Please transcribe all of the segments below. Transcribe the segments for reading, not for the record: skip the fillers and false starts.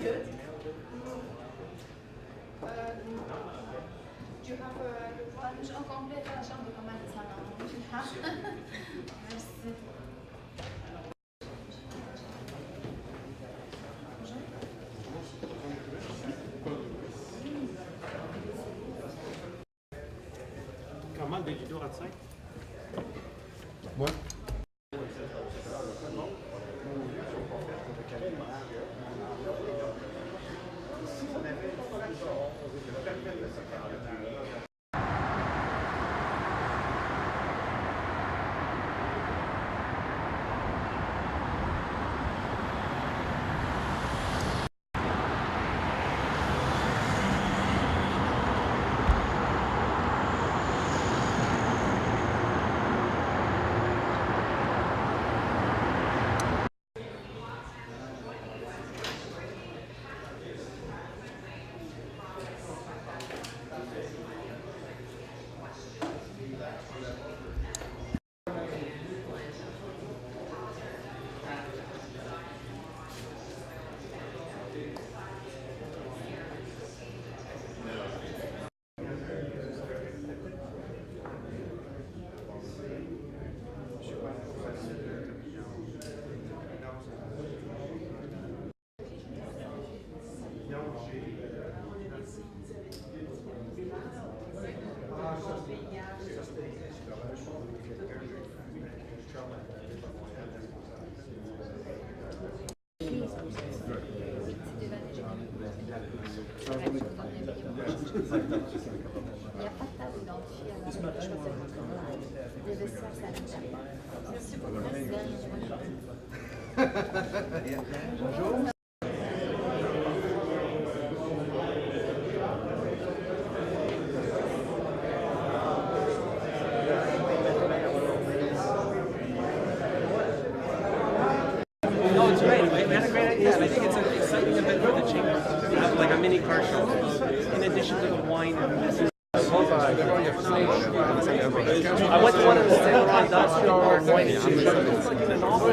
Good. Do you have lunch en complet à la chambre quand même ça Merci. Comment des lidos à 5? Ouais. Il n'y a pas de table identifiée, alors je choisis les vestiaires sanitaires. Merci beaucoup. Bonjour. No, it's great. We had a great idea. And I think it's an exciting event for the chamber to have like a mini car show in addition to the wine and this is. I went to one of the Saint-Laurent Dutch or wine. It's like in a novel.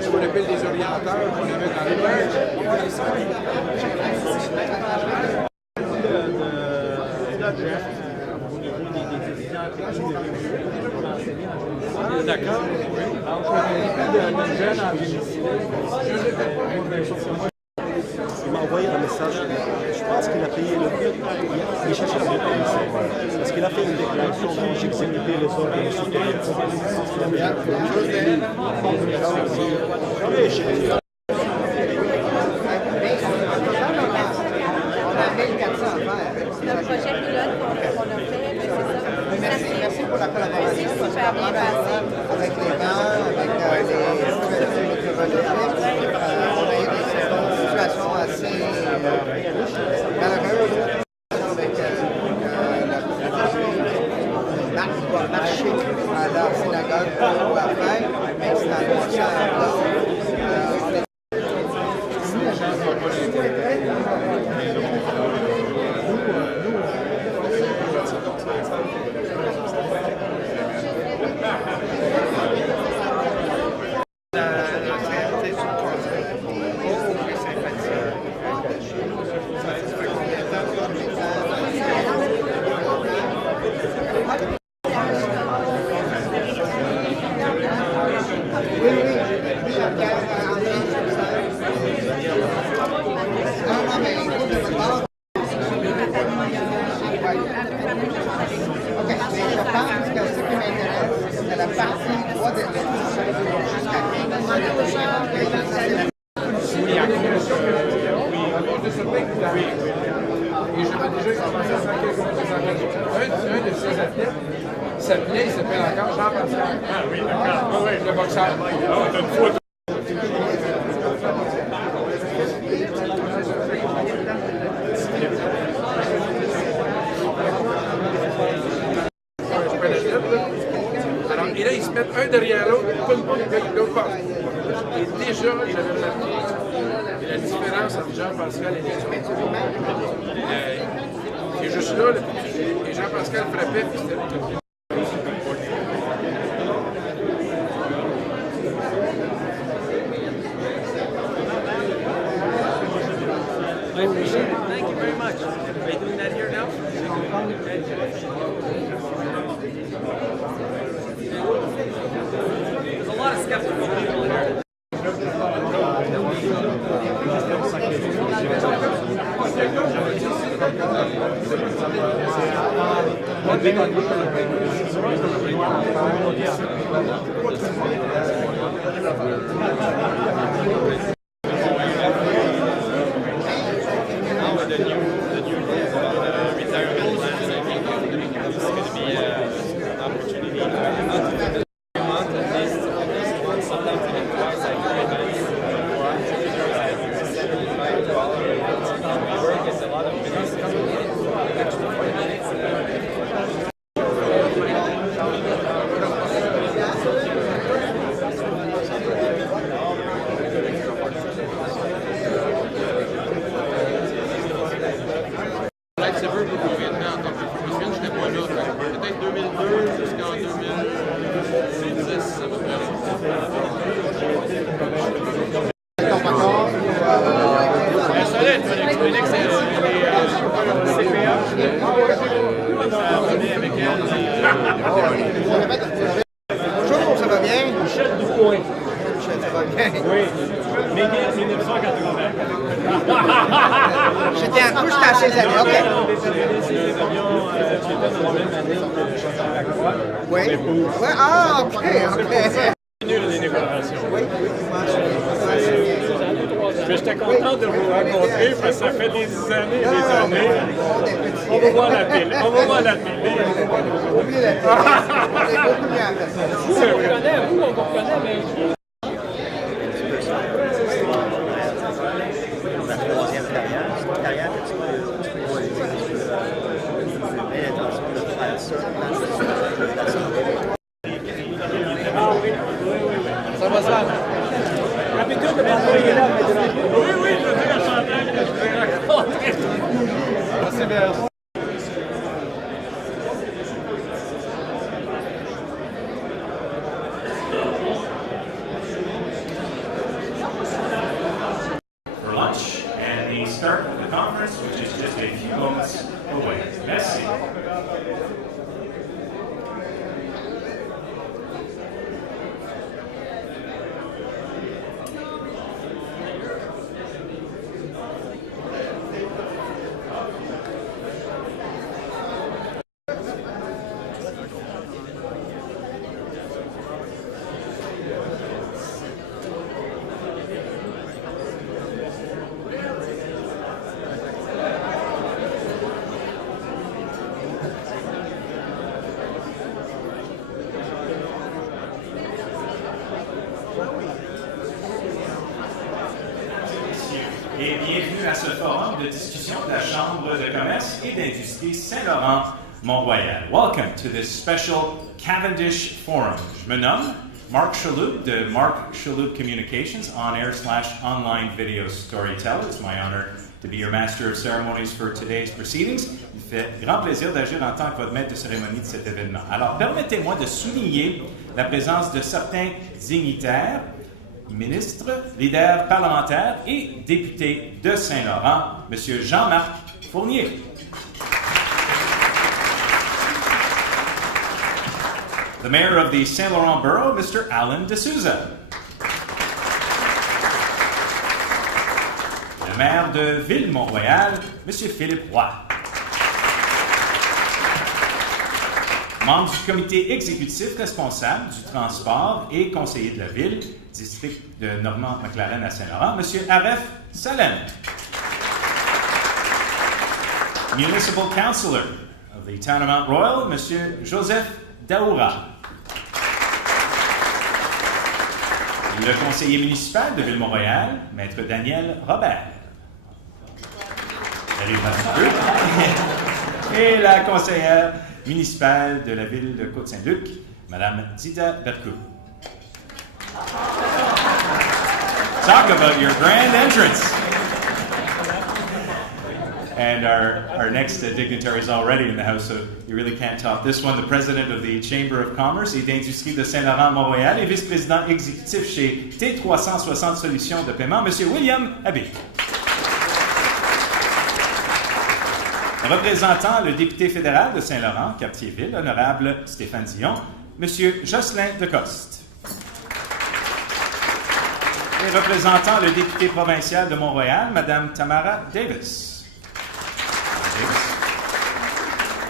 Ce qu'on appelle des orientateurs, qu'on avait dans les berges. D'accord. Il m'a envoyé un message. Je pense qu'il a payé le prix. Il cherchait à me payer. Parce qu'il a fait une déclaration dont j'exécutais les ordres de supérieur. Le projet pilote qu'on a fait, c'est ça. Merci pour la collaboration. C'est super bien passé. Avec les vents, avec les situations météorologiques, on a eu des situations assez malheureuses avec la qui va marcher à la synagogue pour la fête, mais c'est dans le Et j'avais déjà commencé à faire quelques autres un de ces athlètes, il s'appelle encore Jean-Pascal. Ah oui, d'accord. Oui, le boxeur. Ah, t'as une photo. Alors, et là, ils se mettent un derrière l'autre, tout le monde est l'autre part. Et déjà, j'avais remarqué la différence entre Jean-Pascal et les autres. là, et Jean-Pascal frappait, puis c'était... I appreciate it. Thank you very much. Are you doing that here now? There's a lot of skeptical people here. Bonjour, ça va bien? Michel Ducoin. Michel, ça va bien? Oui. Méguin 1980. J'étais en couche dans ces années, OK. Tu étais dans la même année que Chantal Lacroix. Oui? Ouais, ah, OK, OK. Les négociations. Oui, Mais j'étais content de vous rencontrer parce que ça fait des années et des années. On va voir la télé. On va voir la télé. Oubliez la télé. On est beaucoup mieux après ça. On vous reconnaît, vous, on vous reconnaît, mais... Ma troisième carrière, c'est une carrière que tu peux évoluer, mais l'intention de faire ça dans la santé. Ça va, ça? L'habitude de m'envoyer là maintenant. Oui, oui, je veux dire à Chantal que je vais rencontrer. Merci bien. For lunch and the start of the conference, which is just a few moments away. Merci. Et bienvenue à ce forum de discussion de la Chambre de commerce et d'industrie Saint-Laurent-Mont-Royal. Welcome to this special Cavendish Forum. Je me nomme Mark Shalhoub de Mark Shalhoub Communications, on-air/online video storyteller. It's my honor to be your master of ceremonies for today's proceedings. Il fait grand plaisir d'agir en tant que votre maître de cérémonie de cet événement. Alors, permettez-moi de souligner la présence de certains dignitaires, ministres, leaders parlementaires et députés de Saint-Laurent, M. Jean-Marc Fournier. The mayor of the Saint Laurent Borough, Mr. Alan D'Souza. Le maire de Ville-Mont-Royal, M. Philippe Roy. Membre du comité exécutif responsable du transport et conseiller de la ville, district de Normand-Maclaren à Saint-Laurent, M. Aref Salem. Municipal Councillor of the Town of Mount Royal, M. Joseph Daoura. Le conseiller municipal de Ville-Mont-Royal, Maître Daniel Robert. Et la conseillère municipale de la ville de Côte-Saint-Luc, Mme Dida Bercou. Talk about your grand entrance. And our next dignitary is already in the house, so you really can't top this one. The president of the Chamber of Commerce et d'Industrie de Saint-Laurent-Montréal et vice-président exécutif chez T360 Solutions de paiement, M. William Abbé. Représentant le député fédéral de Saint-Laurent, Cartierville, l'honorable Stéphane Dion, M. Jocelyn Decoste. Et représentant le député provincial de Mont-Royal, Mme Tamara Davis.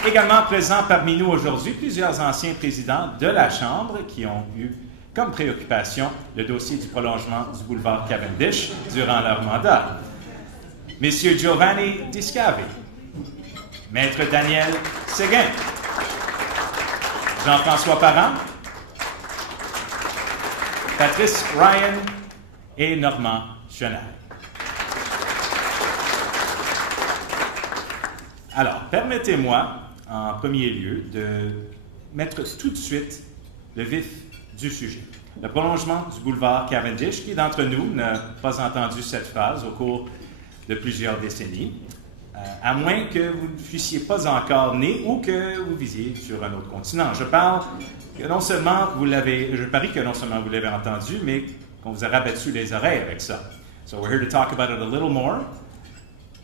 Également présents parmi nous aujourd'hui, plusieurs anciens présidents de la Chambre qui ont eu comme préoccupation le dossier du prolongement du boulevard Cavendish durant leur mandat. Messieurs Giovanni Discavi, Maître Daniel Séguin, Jean-François Parent, Patrice Ryan et Normand Chenal. Alors, permettez-moi, en premier lieu, de mettre tout de suite le vif du sujet. Le prolongement du boulevard Cavendish, qui d'entre nous n'a pas entendu cette phrase au cours de plusieurs décennies, à moins que vous ne fussiez pas encore né ou que vous visiez sur un autre continent. Je parie que non seulement vous l'avez entendu, mais qu'on vous a rabattu les oreilles avec ça. So we're here to talk about it a little more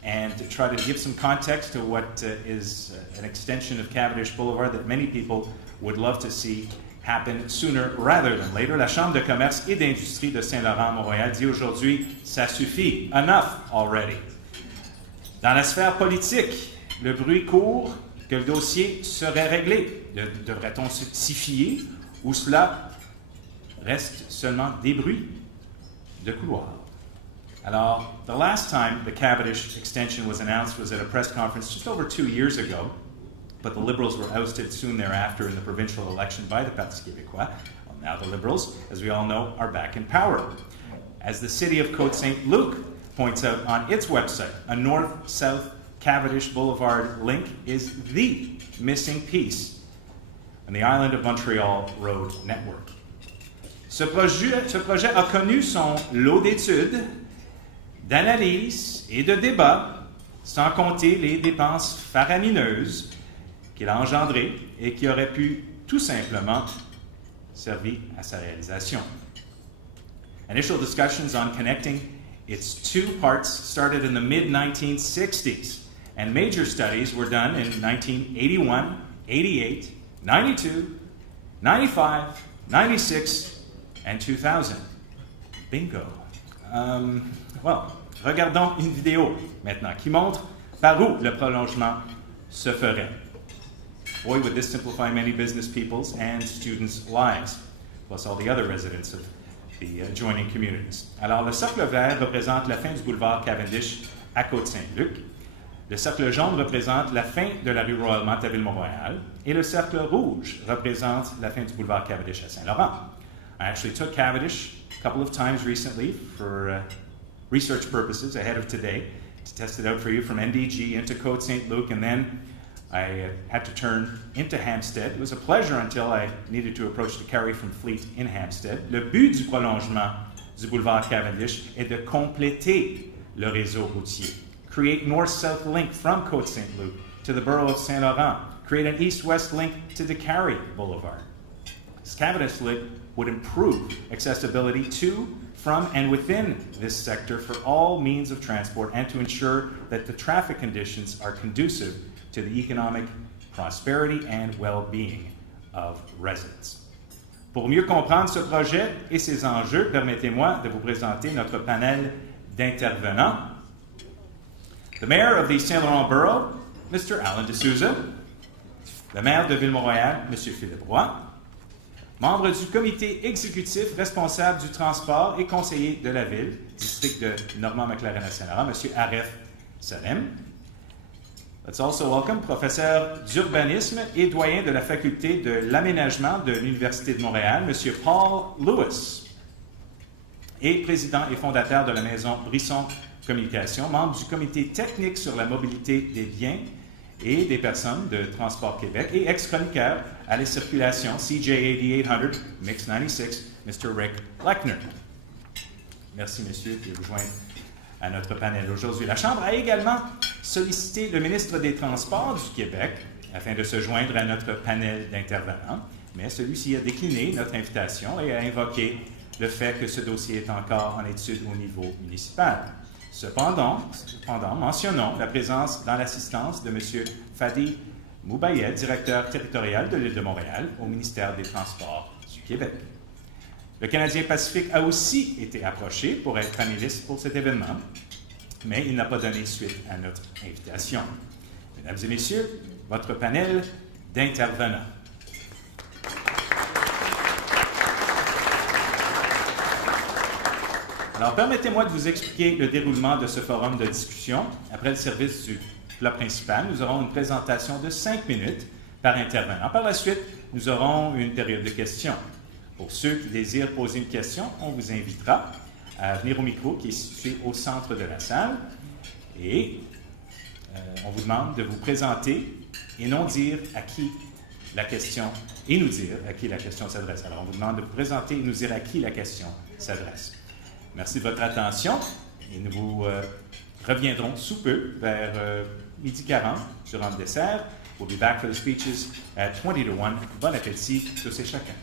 and to try to give some context to what is an extension of Cavendish Boulevard that many people would love to see happen sooner rather than later. La Chambre de commerce et d'industrie de Saint-Laurent-Montréal dit aujourd'hui « ça suffit, enough already ». Dans la sphère politique, le bruit court que le dossier serait réglé. Devrait-on s'y fier ou cela reste seulement des bruits de couloir? Alors, the last time the Cavendish extension was announced was at a press conference just over 2 years ago, but the Liberals were ousted soon thereafter in the provincial election by the Parti québécois. Well, now the Liberals, as we all know, are back in power. As the city of Côte-Saint-Luc points out on its website, a north-south Cavendish Boulevard link is the missing piece on the Island of Montreal road network. Ce projet a connu son lot d'études, d'analyses et de débats, sans compter les dépenses faramineuses qu'il a engendrées et qui auraient pu tout simplement servir à sa réalisation. Initial discussions on connecting its two parts started in the mid-1960s, and major studies were done in 1981, 88, 92, 95, 96, and 2000. Bingo. Regardons une vidéo maintenant qui montre par où le prolongement se ferait. Boy, would this simplify many business people's and students' lives, plus all the other residents of the adjoining communities. Alors, le cercle vert représente la fin du boulevard Cavendish à Côte-Saint-Luc. Le cercle jaune représente la fin de la rue Royal-Mont à Ville-Mont-Royal. Et le cercle rouge représente la fin du boulevard Cavendish à Saint-Laurent. I actually took Cavendish a couple of times recently for research purposes ahead of today to test it out for you from NDG into Côte-Saint-Luc, and then I had to turn into Hampstead. It was a pleasure until I needed to approach the carry from Fleet in Hampstead. Le but du prolongement du boulevard Cavendish est de compléter le réseau routier. Create north-south link from Côte-Saint-Luc to the borough of Saint-Laurent. Create an east-west link to the Carry Boulevard. This Cavendish link would improve accessibility to, from, and within this sector for all means of transport and to ensure that the traffic conditions are conducive to the economic prosperity and well-being of residents. Pour mieux comprendre ce projet et ses enjeux, permettez-moi de vous présenter notre panel d'intervenants. The Mayor of the Saint-Laurent Borough, Mr. Alan D'Souza. Le Maire de Ville-Mont-Royal, M. Philippe Roy. Membre du comité exécutif responsable du transport et conseiller de la Ville, district de Normand-McLaren à Saint-Laurent, M. Aref Salem. Let's also welcome professeur d'urbanisme et doyen de la faculté de l'aménagement de l'Université de Montréal, M. Paul Lewis. Et président et fondateur de la maison Brisson Communication, membre du comité technique sur la mobilité des biens et des personnes de Transport Québec et ex-chroniqueur à la circulation CJAD 800, Mix 96, Mr. Rick Lechner. Merci, messieurs, de vous joindre à notre panel aujourd'hui. La Chambre a également sollicité le ministre des Transports du Québec afin de se joindre à notre panel d'intervenants, mais celui-ci a décliné notre invitation et a invoqué le fait que ce dossier est encore en étude au niveau municipal. Cependant, mentionnons la présence dans l'assistance de M. Fadi Moubayed, directeur territorial de l'île de Montréal au ministère des Transports du Québec. Le Canadien Pacifique a aussi été approché pour être panéliste pour cet événement, mais il n'a pas donné suite à notre invitation. Mesdames et messieurs, votre panel d'intervenants. Alors, permettez-moi de vous expliquer le déroulement de ce forum de discussion. Après le service du plat principal, nous aurons une présentation de 5 minutes par intervenant. Par la suite, nous aurons une période de questions. Pour ceux qui désirent poser une question, on vous invitera à venir au micro qui est situé au centre de la salle et on vous demande de vous présenter et non dire à qui la question et nous dire à qui la question s'adresse. Alors, on vous demande de vous présenter et nous dire à qui la question s'adresse. Merci de votre attention et nous vous reviendrons sous peu vers 12h40 durant le dessert. We'll be back for the speeches at 20 to 1. Bon appétit, tous et chacun.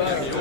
Thank you.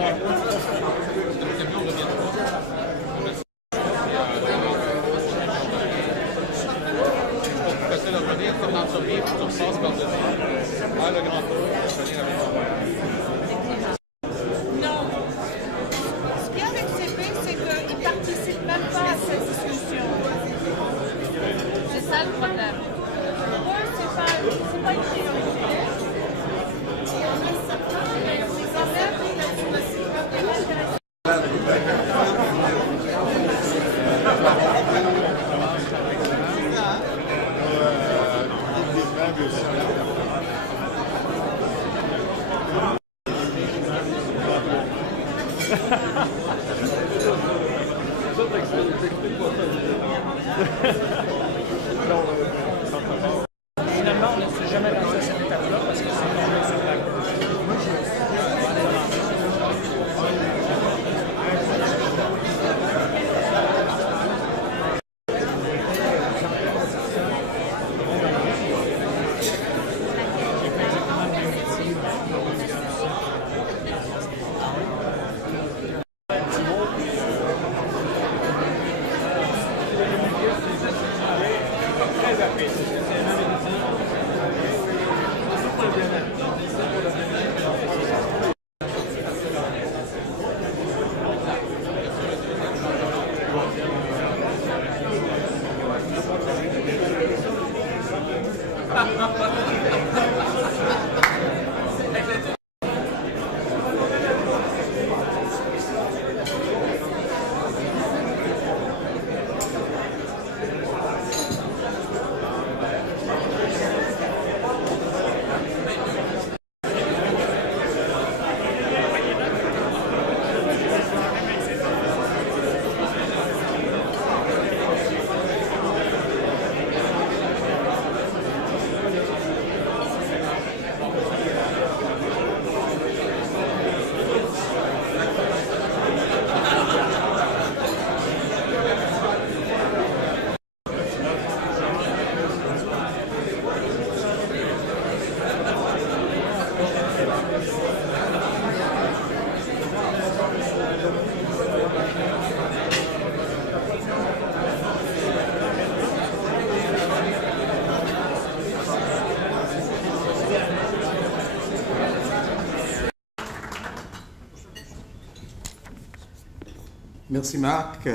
Merci Marc.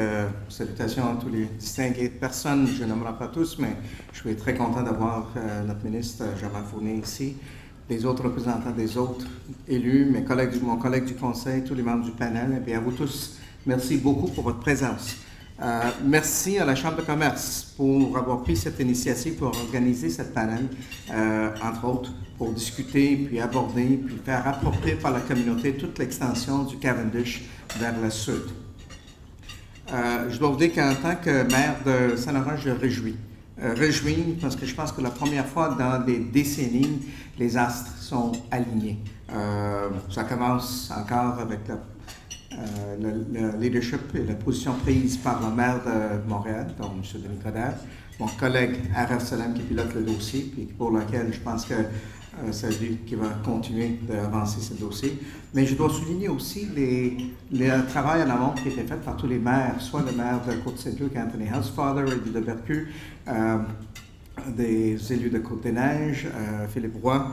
Salutations à tous les distinguées personnes. Je n'aimerais pas tous, mais je suis très content d'avoir notre ministre Jean-Marc Fournier ici, les autres représentants des autres élus, mon collègue du Conseil, tous les membres du panel, et bien à vous tous, merci beaucoup pour votre présence. Merci à la Chambre de commerce pour avoir pris cette initiative pour organiser cette panel, entre autres, pour discuter, puis aborder, puis faire apporter par la communauté toute l'extension du Cavendish vers le sud. Je dois vous dire qu'en tant que maire de Saint-Laurent, je réjouis parce que je pense que la première fois dans des décennies, les astres sont alignés. Ça commence encore avec le leadership et la position prise par le maire de Montréal, donc M. Denis Coderre, mon collègue Aref Salem qui pilote le dossier, puis pour lequel je pense que c'est lui qui va continuer d'avancer ce dossier. Mais je dois souligner aussi le travail en amont qui a été fait par tous les maires, soit le maire de Côte-Saint-Luc, Anthony Housefather, et de Bercu, des élus de Côte-des-Neiges, Philippe Roy,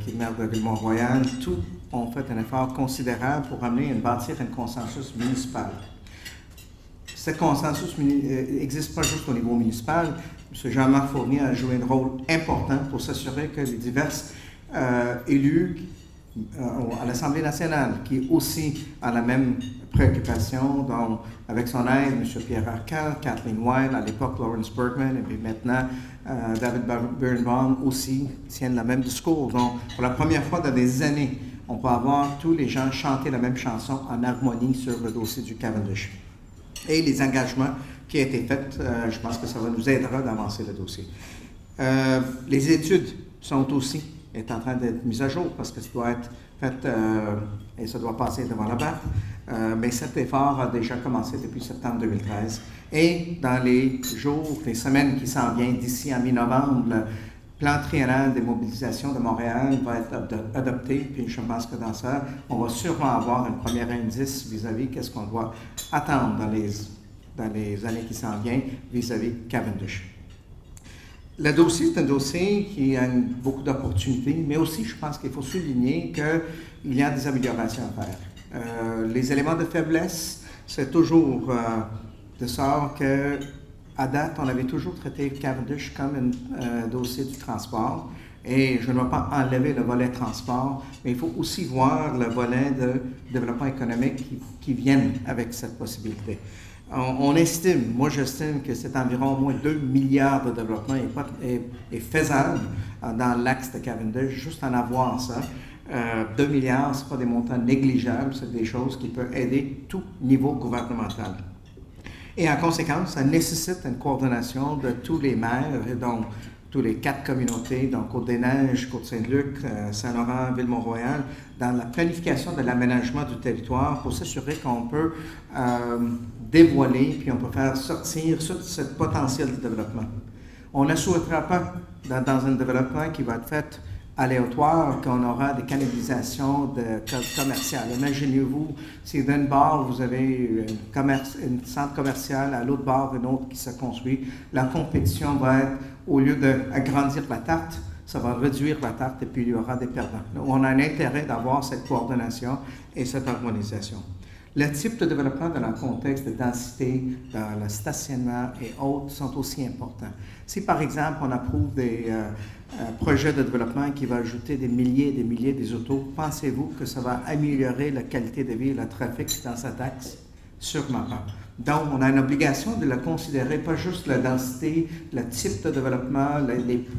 qui est maire de Ville-Mont-Royal. Tous ont fait un effort considérable pour bâtir un consensus municipal. Ce consensus n'existe pas juste au niveau municipal. M. Jean-Marc Fournier a joué un rôle important pour s'assurer que les divers élus à l'Assemblée nationale, qui aussi a la même préoccupation, donc avec son aide, M. Pierre Arcand, Kathleen Weil, à l'époque Lawrence Bergman, et puis maintenant David Birnbaum aussi tiennent le même discours. Donc, pour la première fois dans des années, on peut avoir tous les gens chanter la même chanson en harmonie sur le dossier du Cavendish. Et les engagements qui ont été faits, je pense que ça va nous aidera d'avancer le dossier. Les études sont aussi en train d'être mises à jour parce que ça doit être fait et ça doit passer devant la BAC. Mais cet effort a déjà commencé depuis septembre 2013. Et dans les jours, les semaines qui s'en viennent d'ici à mi-novembre, le plan triennal des mobilisations de Montréal va être adopté. Puis je pense que dans ça, on va sûrement avoir un premier indice vis-à-vis qu'est-ce qu'on doit attendre dans les années qui s'en viennent vis-à-vis Cavendish. Le dossier, c'est un dossier qui a beaucoup d'opportunités, mais aussi, je pense qu'il faut souligner qu'il y a des améliorations à faire. Les éléments de faiblesse, c'est toujours de sorte que, à date, on avait toujours traité Cavendish comme un dossier du transport. Et je ne vais pas enlever le volet transport, mais il faut aussi voir le volet de développement économique qui vient avec cette possibilité. On estime, moi j'estime que c'est environ au moins 2 milliards de développement est faisable dans l'axe de Cavendish, juste en avoir ça. 2 milliards, ce n'est pas des montants négligeables, c'est des choses qui peuvent aider tout niveau gouvernemental. Et en conséquence, ça nécessite une coordination de tous les maires, donc tous les 4 communautés, donc Côte-des-Neiges, Côte-Saint-Luc, Saint-Laurent, Ville-Mont-Royal, dans la planification de l'aménagement du territoire pour s'assurer qu'on peut dévoiler puis on peut faire sortir ce potentiel de développement. On ne souhaitera pas, dans un développement qui va être fait aléatoire, qu'on aura des canalisations commerciales. Imaginez-vous, si d'une barre, vous avez un centre commercial, à l'autre barre, un autre qui se construit, la compétition va être, au lieu d'agrandir la tarte, ça va réduire la tarte et puis il y aura des perdants. Donc, on a un intérêt d'avoir cette coordination et cette harmonisation. Le type de développement dans le contexte de densité, dans le stationnement et autres sont aussi importants. Si par exemple on approuve des projets de développement qui vont ajouter des milliers et des milliers des autos, pensez-vous que ça va améliorer la qualité de vie et le trafic dans cet axe? Sûrement pas. Donc, on a une obligation de le considérer, pas juste la densité, le type de développement,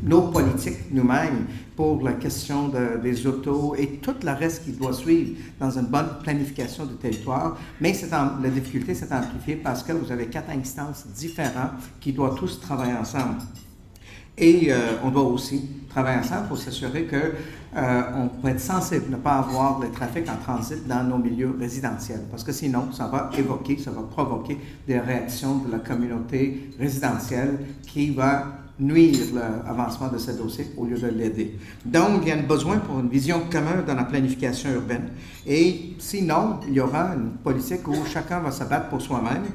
nos politiques nous-mêmes pour la question des autos et tout le reste qui doit suivre dans une bonne planification du territoire. Mais la difficulté s'est amplifiée parce que vous avez 4 instances différentes qui doivent tous travailler ensemble. Et on doit aussi travailler ensemble pour s'assurer qu'on peut être sensible, ne pas avoir le trafic en transit dans nos milieux résidentiels. Parce que sinon, ça va provoquer des réactions de la communauté résidentielle qui va nuire l'avancement de ce dossier au lieu de l'aider. Donc, il y a un besoin pour une vision commune dans la planification urbaine. Et sinon, il y aura une politique où chacun va se battre pour soi-même.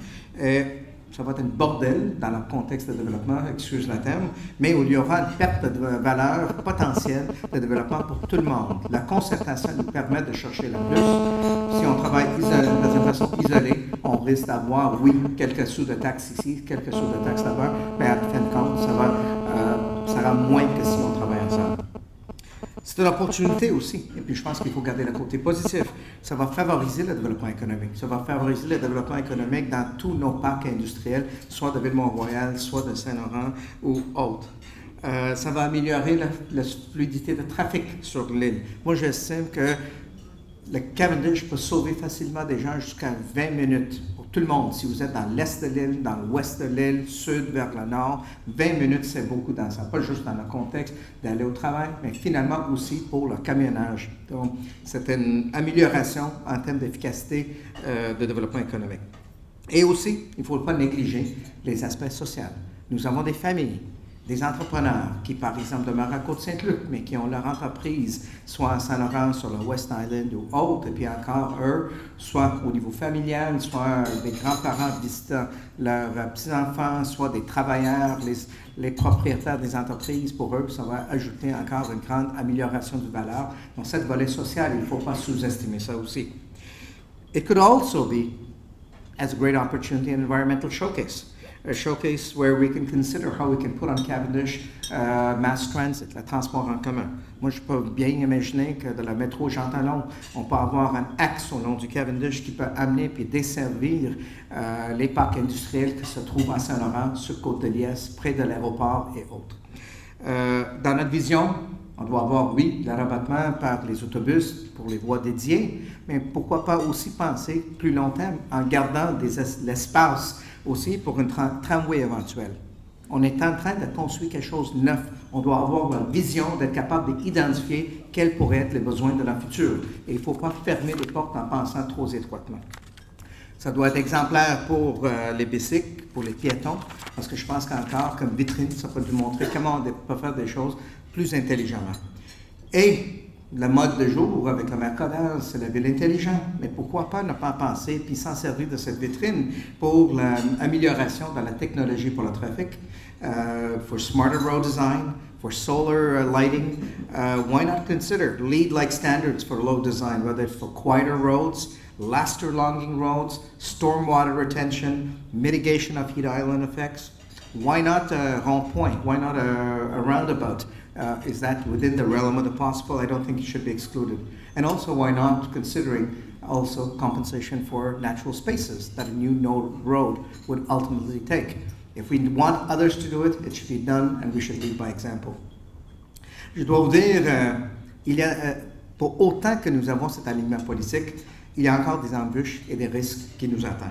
Ça va être un bordel dans le contexte de développement, excuse le terme, mais où il y aura une perte de valeur potentielle de développement pour tout le monde. La concertation nous permet de chercher le plus. Si on travaille de façon isolée, on risque d'avoir, oui, quelques sous de taxes ici, quelques sous de taxes là-bas, mais à fin de compte, ça sera moins que si on travaille ensemble. C'est une opportunité aussi, et puis je pense qu'il faut garder le côté positif. Ça va favoriser le développement économique. Ça va favoriser le développement économique dans tous nos parcs industriels, soit de Ville-Mont-Royal, soit de Saint-Laurent ou autres. Ça va améliorer la fluidité de trafic sur l'île. Moi, j'estime que le Cavendish peut sauver facilement des gens jusqu'à 20 minutes pour tout le monde. Si vous êtes dans l'est de l'île, dans l'ouest de l'île, sud vers le nord, 20 minutes, c'est beaucoup dans ça. Pas juste dans le contexte d'aller au travail, mais finalement aussi pour le camionnage. Donc, c'est une amélioration en termes d'efficacité de développement économique. Et aussi, il ne faut pas négliger les aspects sociaux. Nous avons des familles, des entrepreneurs qui, par exemple, demeurent à Côte-Saint-Luc, mais qui ont leur entreprise, soit à Saint-Laurent, sur le West Island ou autre, et puis encore, eux, soit au niveau familial, soit des grands-parents visitant leurs petits-enfants, soit des travailleurs, les propriétaires des entreprises. Pour eux, ça va ajouter encore une grande amélioration de valeur. Donc, cette volet social, il ne faut pas sous-estimer ça aussi. It could also be as a great opportunity an environmental showcase. A showcase where we can consider how we can put on Cavendish mass transit, le transport en commun. Moi, je peux bien imaginer que de la métro Jean Talon, on peut avoir un axe au long du Cavendish qui peut amener puis desservir les parcs industriels qui se trouvent à Saint-Laurent, sur Côte-de-Liesse, près de l'aéroport et autres. Dans notre vision, on doit avoir, oui, le rabattement par les autobus pour les voies dédiées, mais pourquoi pas aussi penser plus longtemps en gardant l'espace aussi pour une tramway éventuelle. On est en train de construire quelque chose de neuf. On doit avoir la vision d'être capable d'identifier quels pourraient être les besoins de la future. Et il ne faut pas fermer les portes en pensant trop étroitement. Ça doit être exemplaire pour les bicycles, pour les piétons, parce que je pense qu'encore, comme vitrine, ça peut nous montrer comment on peut faire des choses plus intelligemment. Et le mode de jour avec le Mercadal, c'est la ville intelligente, mais pourquoi pas ne pas penser puis s'en servir de cette vitrine pour l'amélioration de la technologie pour le trafic, for smarter road design, for solar lighting. Why not consider LEED-like standards for road design, whether it's for quieter roads, laster longing roads, stormwater retention, mitigation of heat island effects. Why not a rond-point? Why not a roundabout? Is that within the realm of the possible? I don't think it should be excluded. And also, why not considering also compensation for natural spaces that a new road would ultimately take? If we want others to do it, it should be done, and we should lead by example. Je dois vous dire, pour autant que nous avons cet alignement politique, il y a encore des embûches et des risques qui nous attendent.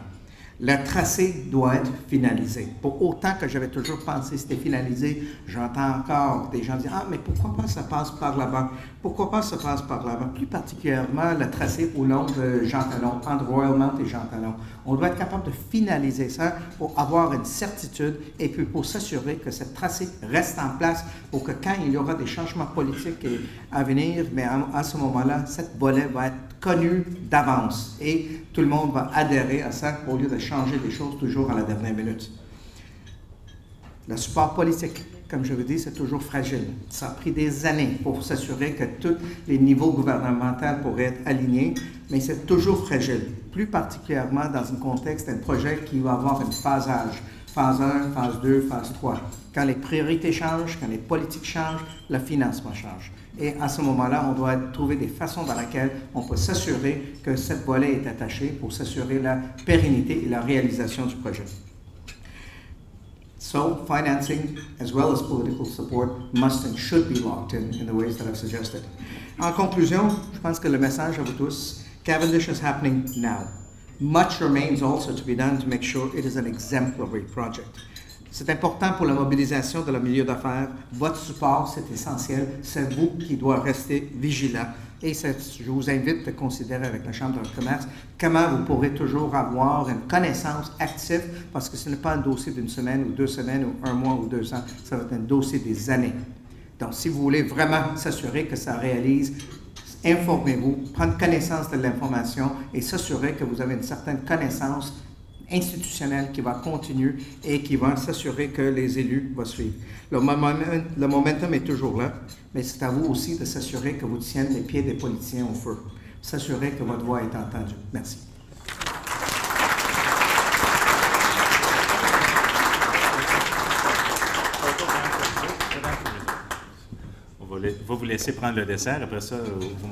Le tracé doit être finalisé. Pour autant que j'avais toujours pensé que c'était finalisé, j'entends encore des gens dire « Ah, mais pourquoi pas ça passe par là-bas? Pourquoi pas ça passe par là-bas? » Plus particulièrement le tracé au long de Jean Talon, entre Royalmount et Jean Talon. On doit être capable de finaliser ça pour avoir une certitude et puis pour s'assurer que ce tracé reste en place pour que quand il y aura des changements politiques à venir, mais à ce moment-là, cette volet va être connue d'avance et tout le monde va adhérer à ça au lieu de changer les choses toujours à la dernière minute. Le support politique, comme je vous dis, c'est toujours fragile. Ça a pris des années pour s'assurer que tous les niveaux gouvernementaux pourraient être alignés, mais c'est toujours fragile, plus particulièrement dans un contexte d'un projet qui va avoir un phasage, phase 1, phase 2, phase 3. Quand les priorités changent, quand les politiques changent, le financement change. Et à ce moment-là, on doit trouver des façons dans lesquelles on peut s'assurer que cette volet est attachée pour s'assurer la pérennité et la réalisation du projet. So, financing as well as political support must and should be locked in the ways that I've suggested. En conclusion, je pense que le message à vous tous, Cavendish is happening now. Much remains also to be done to make sure it is an exemplary project. C'est important pour la mobilisation de le milieu d'affaires. Votre support, c'est essentiel. C'est vous qui doit rester vigilant Et je vous invite à considérer avec la Chambre de commerce comment vous pourrez toujours avoir une connaissance active, parce que ce n'est pas un dossier d'une semaine ou 2 semaines ou 1 mois ou 2 ans, ça va être un dossier des années. Donc, si vous voulez vraiment s'assurer que ça réalise, informez-vous, prendre connaissance de l'information et s'assurer que vous avez une certaine connaissance institutionnelle qui va continuer et qui va s'assurer que les élus vont suivre. Le momentum est toujours là, mais c'est à vous aussi de s'assurer que vous tiennent les pieds des politiciens au feu. S'assurer que votre voix est entendue. Merci. On va vous laisser prendre le dessert. Après ça, vous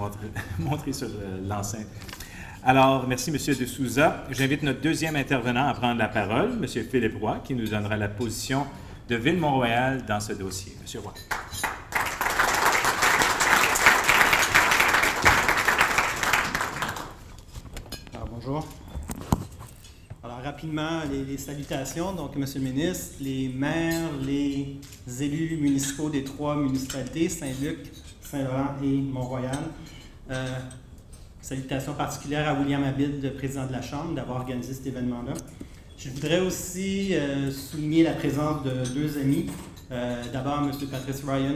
montrer sur l'enceinte. Alors, merci, M. De Souza. J'invite notre deuxième intervenant à prendre la parole, M. Philippe Roy, qui nous donnera la position de Ville-Mont-Royal dans ce dossier. M. Roy. Alors, bonjour. Alors, rapidement, les salutations. Donc, M. le ministre, les maires, les élus municipaux des 3 municipalités, Saint-Luc, Saint-Laurent et Mont-Royal. Salutations particulières à William Abid, le président de la Chambre, d'avoir organisé cet événement-là. Je voudrais aussi souligner la présence de 2 amis. D'abord, M. Patrice Ryan,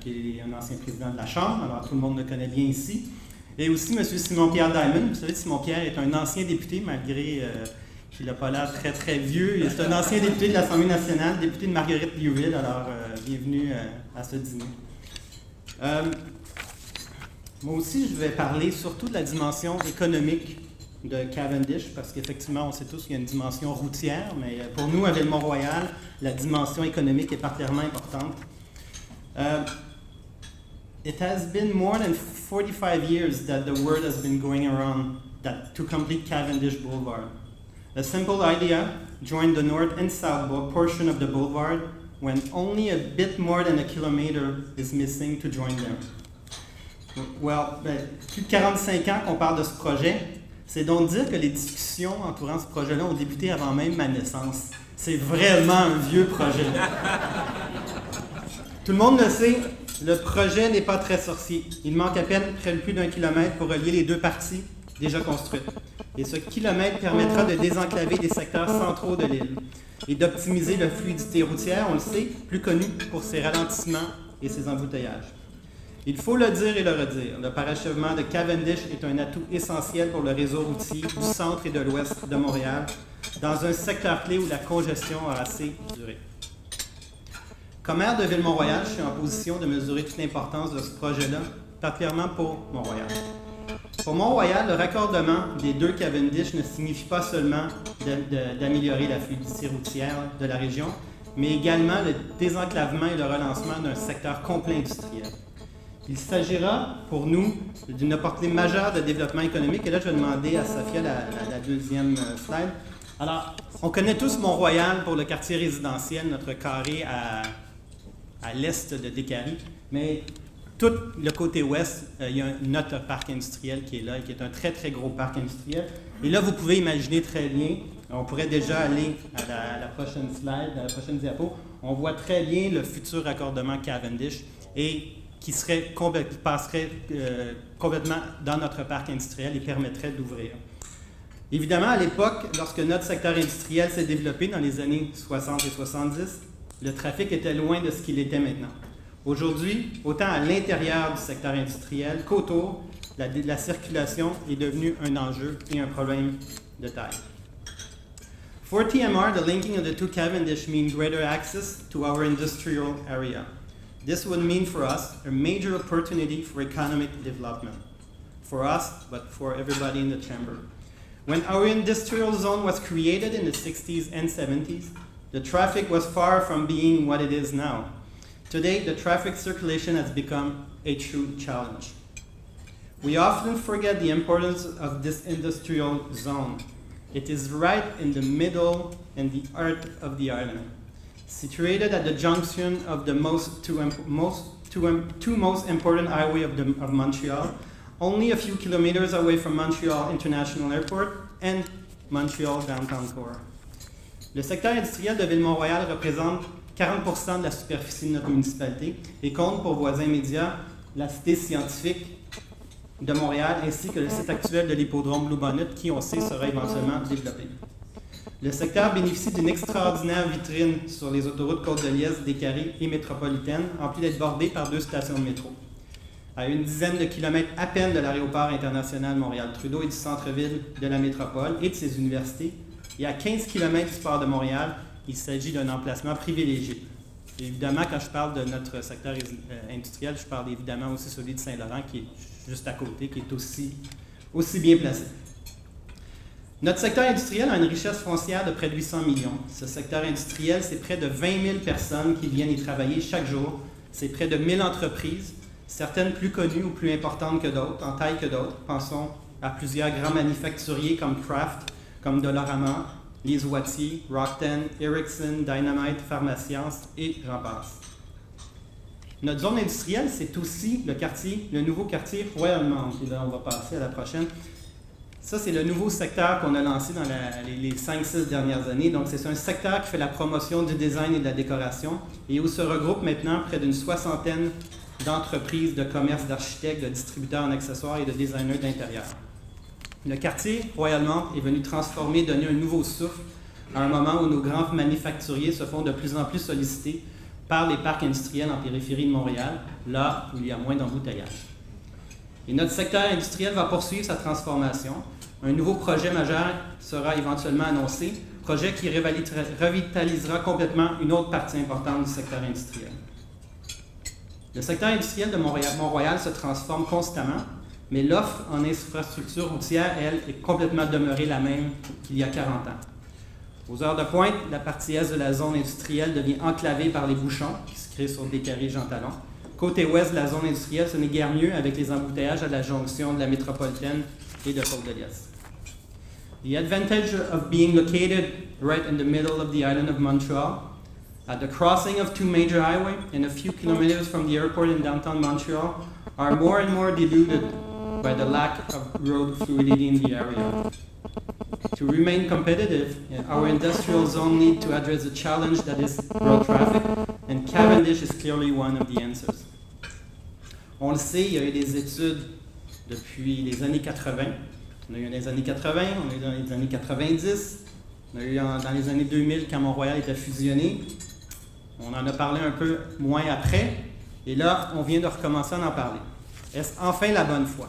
qui est un ancien président de la Chambre, alors tout le monde le connaît bien ici. Et aussi M. Simon-Pierre Diamond. Vous savez, Simon-Pierre est un ancien député, malgré qu'il n'a pas l'air très, très vieux. Il est un ancien député de l'Assemblée nationale, député de Marguerite-Liuville. Alors, bienvenue à ce dîner. Moi aussi, je vais parler surtout de la dimension économique de Cavendish, parce qu'effectivement, on sait tous qu'il y a une dimension routière, mais pour nous, à Ville-Mont-Royal, la dimension économique est particulièrement importante. It has been more than 45 years that the word has been going around to complete Cavendish Boulevard. A simple idea joined the north and south portion of the boulevard when only a bit more than a kilometer is missing to join them. Well, plus de 45 ans qu'on parle de ce projet, c'est donc dire que les discussions entourant ce projet-là ont débuté avant même ma naissance. C'est vraiment un vieux projet. Tout le monde le sait, le projet n'est pas très sorcier. Il manque à peine plus d'1 kilomètre pour relier les 2 parties déjà construites. Et ce kilomètre permettra de désenclaver des secteurs centraux de l'île et d'optimiser la fluidité routière, on le sait, plus connue pour ses ralentissements et ses embouteillages. Il faut le dire et le redire, le parachèvement de Cavendish est un atout essentiel pour le réseau routier du centre et de l'ouest de Montréal, dans un secteur clé où la congestion a assez duré. Comme maire de Ville-Mont-Royal, je suis en position de mesurer toute l'importance de ce projet-là, particulièrement pour Mont-Royal. Pour Mont-Royal, le raccordement des 2 Cavendish ne signifie pas seulement d'améliorer la fluidité routière de la région, mais également le désenclavement et le relancement d'un secteur complet industriel. Il s'agira pour nous d'une opportunité majeure de développement économique. Et là, je vais demander à Sophia la deuxième slide. Alors, on connaît tous Mont-Royal pour le quartier résidentiel, notre carré à l'est de Décarie. Mais tout le côté ouest, il y a notre parc industriel qui est là, et qui est un très, très gros parc industriel. Et là, vous pouvez imaginer très bien, on pourrait déjà aller à la prochaine slide, à la prochaine diapo. On voit très bien le futur raccordement Cavendish et qui passerait complètement dans notre parc industriel et permettrait d'ouvrir. Évidemment, à l'époque, lorsque notre secteur industriel s'est développé dans les années 60 et 70, le trafic était loin de ce qu'il était maintenant. Aujourd'hui, autant à l'intérieur du secteur industriel qu'autour, la circulation est devenue un enjeu et un problème de taille. For TMR, the linking of the 2 Cavendish means greater access to our industrial area. This would mean for us a major opportunity for economic development. For us, but for everybody in the chamber. When our industrial zone was created in the 60s and 70s, the traffic was far from being what it is now. Today, the traffic circulation has become a true challenge. We often forget the importance of this industrial zone. It is right in the middle and the heart of the island. Situated at the junction of the two most important highways of Montreal, only a few kilometers away from Montreal International Airport and Montreal Downtown Core. Le secteur industriel de Ville-Mont-Royal représente 40% de la superficie de notre municipalité et compte pour voisins immédiats la cité scientifique de Montréal ainsi que le site actuel de l'hippodrome Blue Bonnet qui, on sait, sera éventuellement développé. Le secteur bénéficie d'une extraordinaire vitrine sur les autoroutes Côte-de-Liesse, Décarie et métropolitaine, en plus d'être bordée par 2 stations de métro. À une dizaine de kilomètres à peine de l'aéroport international Montréal-Trudeau et du centre-ville de la métropole et de ses universités, et à 15 km du port de Montréal, il s'agit d'un emplacement privilégié. Et évidemment, quand je parle de notre secteur industriel, je parle évidemment aussi celui de Saint-Laurent, qui est juste à côté, qui est aussi bien placé. Notre secteur industriel a une richesse foncière de près de 800 millions. Ce secteur industriel, c'est près de 20 000 personnes qui viennent y travailler chaque jour. C'est près de 1000 entreprises, certaines plus connues ou plus importantes que d'autres, en taille que d'autres. Pensons à plusieurs grands manufacturiers comme Kraft, comme Dollarama, Lise Wattier, Rockten, Ericsson, Dynamite, Pharmascience et j'en passe. Notre zone industrielle, c'est aussi le nouveau quartier Royal-Mount. Et là, on va passer à la prochaine. Ça, c'est le nouveau secteur qu'on a lancé dans les 5-6 dernières années. Donc, c'est un secteur qui fait la promotion du design et de la décoration et où se regroupent maintenant près d'une 60aine d'entreprises, de commerces, d'architectes, de distributeurs en accessoires et de designers d'intérieur. Le quartier Royal-Mount est venu donner un nouveau souffle à un moment où nos grands manufacturiers se font de plus en plus sollicités par les parcs industriels en périphérie de Montréal, là où il y a moins d'embouteillage. Et notre secteur industriel va poursuivre sa transformation. Un nouveau projet majeur sera éventuellement annoncé, projet qui revitalisera complètement une autre partie importante du secteur industriel. Le secteur industriel de Mont-Royal se transforme constamment, mais l'offre en infrastructure routière, elle, est complètement demeurée la même qu'il y a 40 ans. Aux heures de pointe, la partie est de la zone industrielle devient enclavée par les bouchons qui se créent sur Décarie et Jean Talon. Côté ouest de la zone industrielle, ce n'est guère mieux avec les embouteillages à la jonction de la métropolitaine et de Côte-de-Liesse. The advantage of being located right in the middle of the island of Montreal, at the crossing of 2 major highways and a few kilometers from the airport in downtown Montreal, are more and more diluted by the lack of road fluidity in the area. To remain competitive, our industrial zone needs to address the challenge that is road traffic, and Cavendish is clearly one of the answers. On le sait, il y a eu des études depuis les années 80. On a eu dans les années 80, on a eu dans les années 90, on a eu dans les années 2000 quand Mont-Royal était fusionné. On en a parlé un peu moins après, et là, on vient de recommencer à en parler. Est-ce enfin la bonne foi?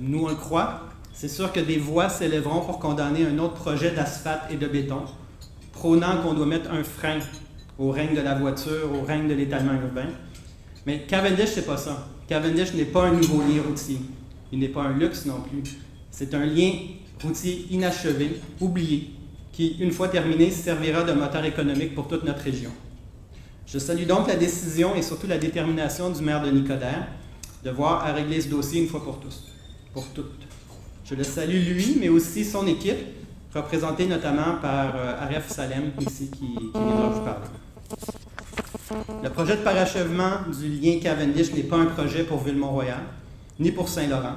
Nous, on le croit. C'est sûr que des voix s'élèveront pour condamner un autre projet d'asphalte et de béton, prônant qu'on doit mettre un frein au règne de la voiture, au règne de l'étalement urbain. Mais Cavendish, c'est pas ça. Cavendish n'est pas un nouveau lien routier. Il n'est pas un luxe non plus. C'est un lien routier inachevé, oublié, qui, une fois terminé, servira de moteur économique pour toute notre région. Je salue donc la décision et surtout la détermination du maire de Nicodère de voir à régler ce dossier une fois pour toutes. Je le salue lui, mais aussi son équipe, représentée notamment par Aref Salem, ici, qui viendra vous parler. Le projet de parachèvement du lien Cavendish n'est pas un projet pour Ville-Mont-Royal, ni pour Saint-Laurent,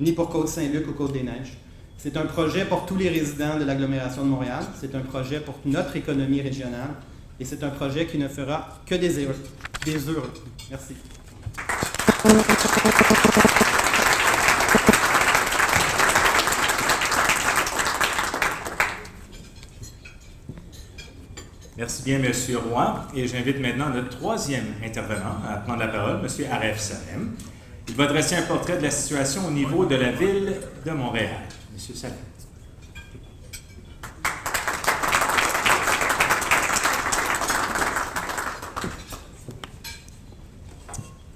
ni pour Côte-Saint-Luc ou Côte-des-Neiges. C'est un projet pour tous les résidents de l'agglomération de Montréal, c'est un projet pour notre économie régionale, et c'est un projet qui ne fera que des heureux. Merci. Merci bien, M. Roy. Et j'invite maintenant notre troisième intervenant à prendre la parole, M. Aref Salem. Il va dresser un portrait de la situation au niveau de la ville de Montréal. M. Salem.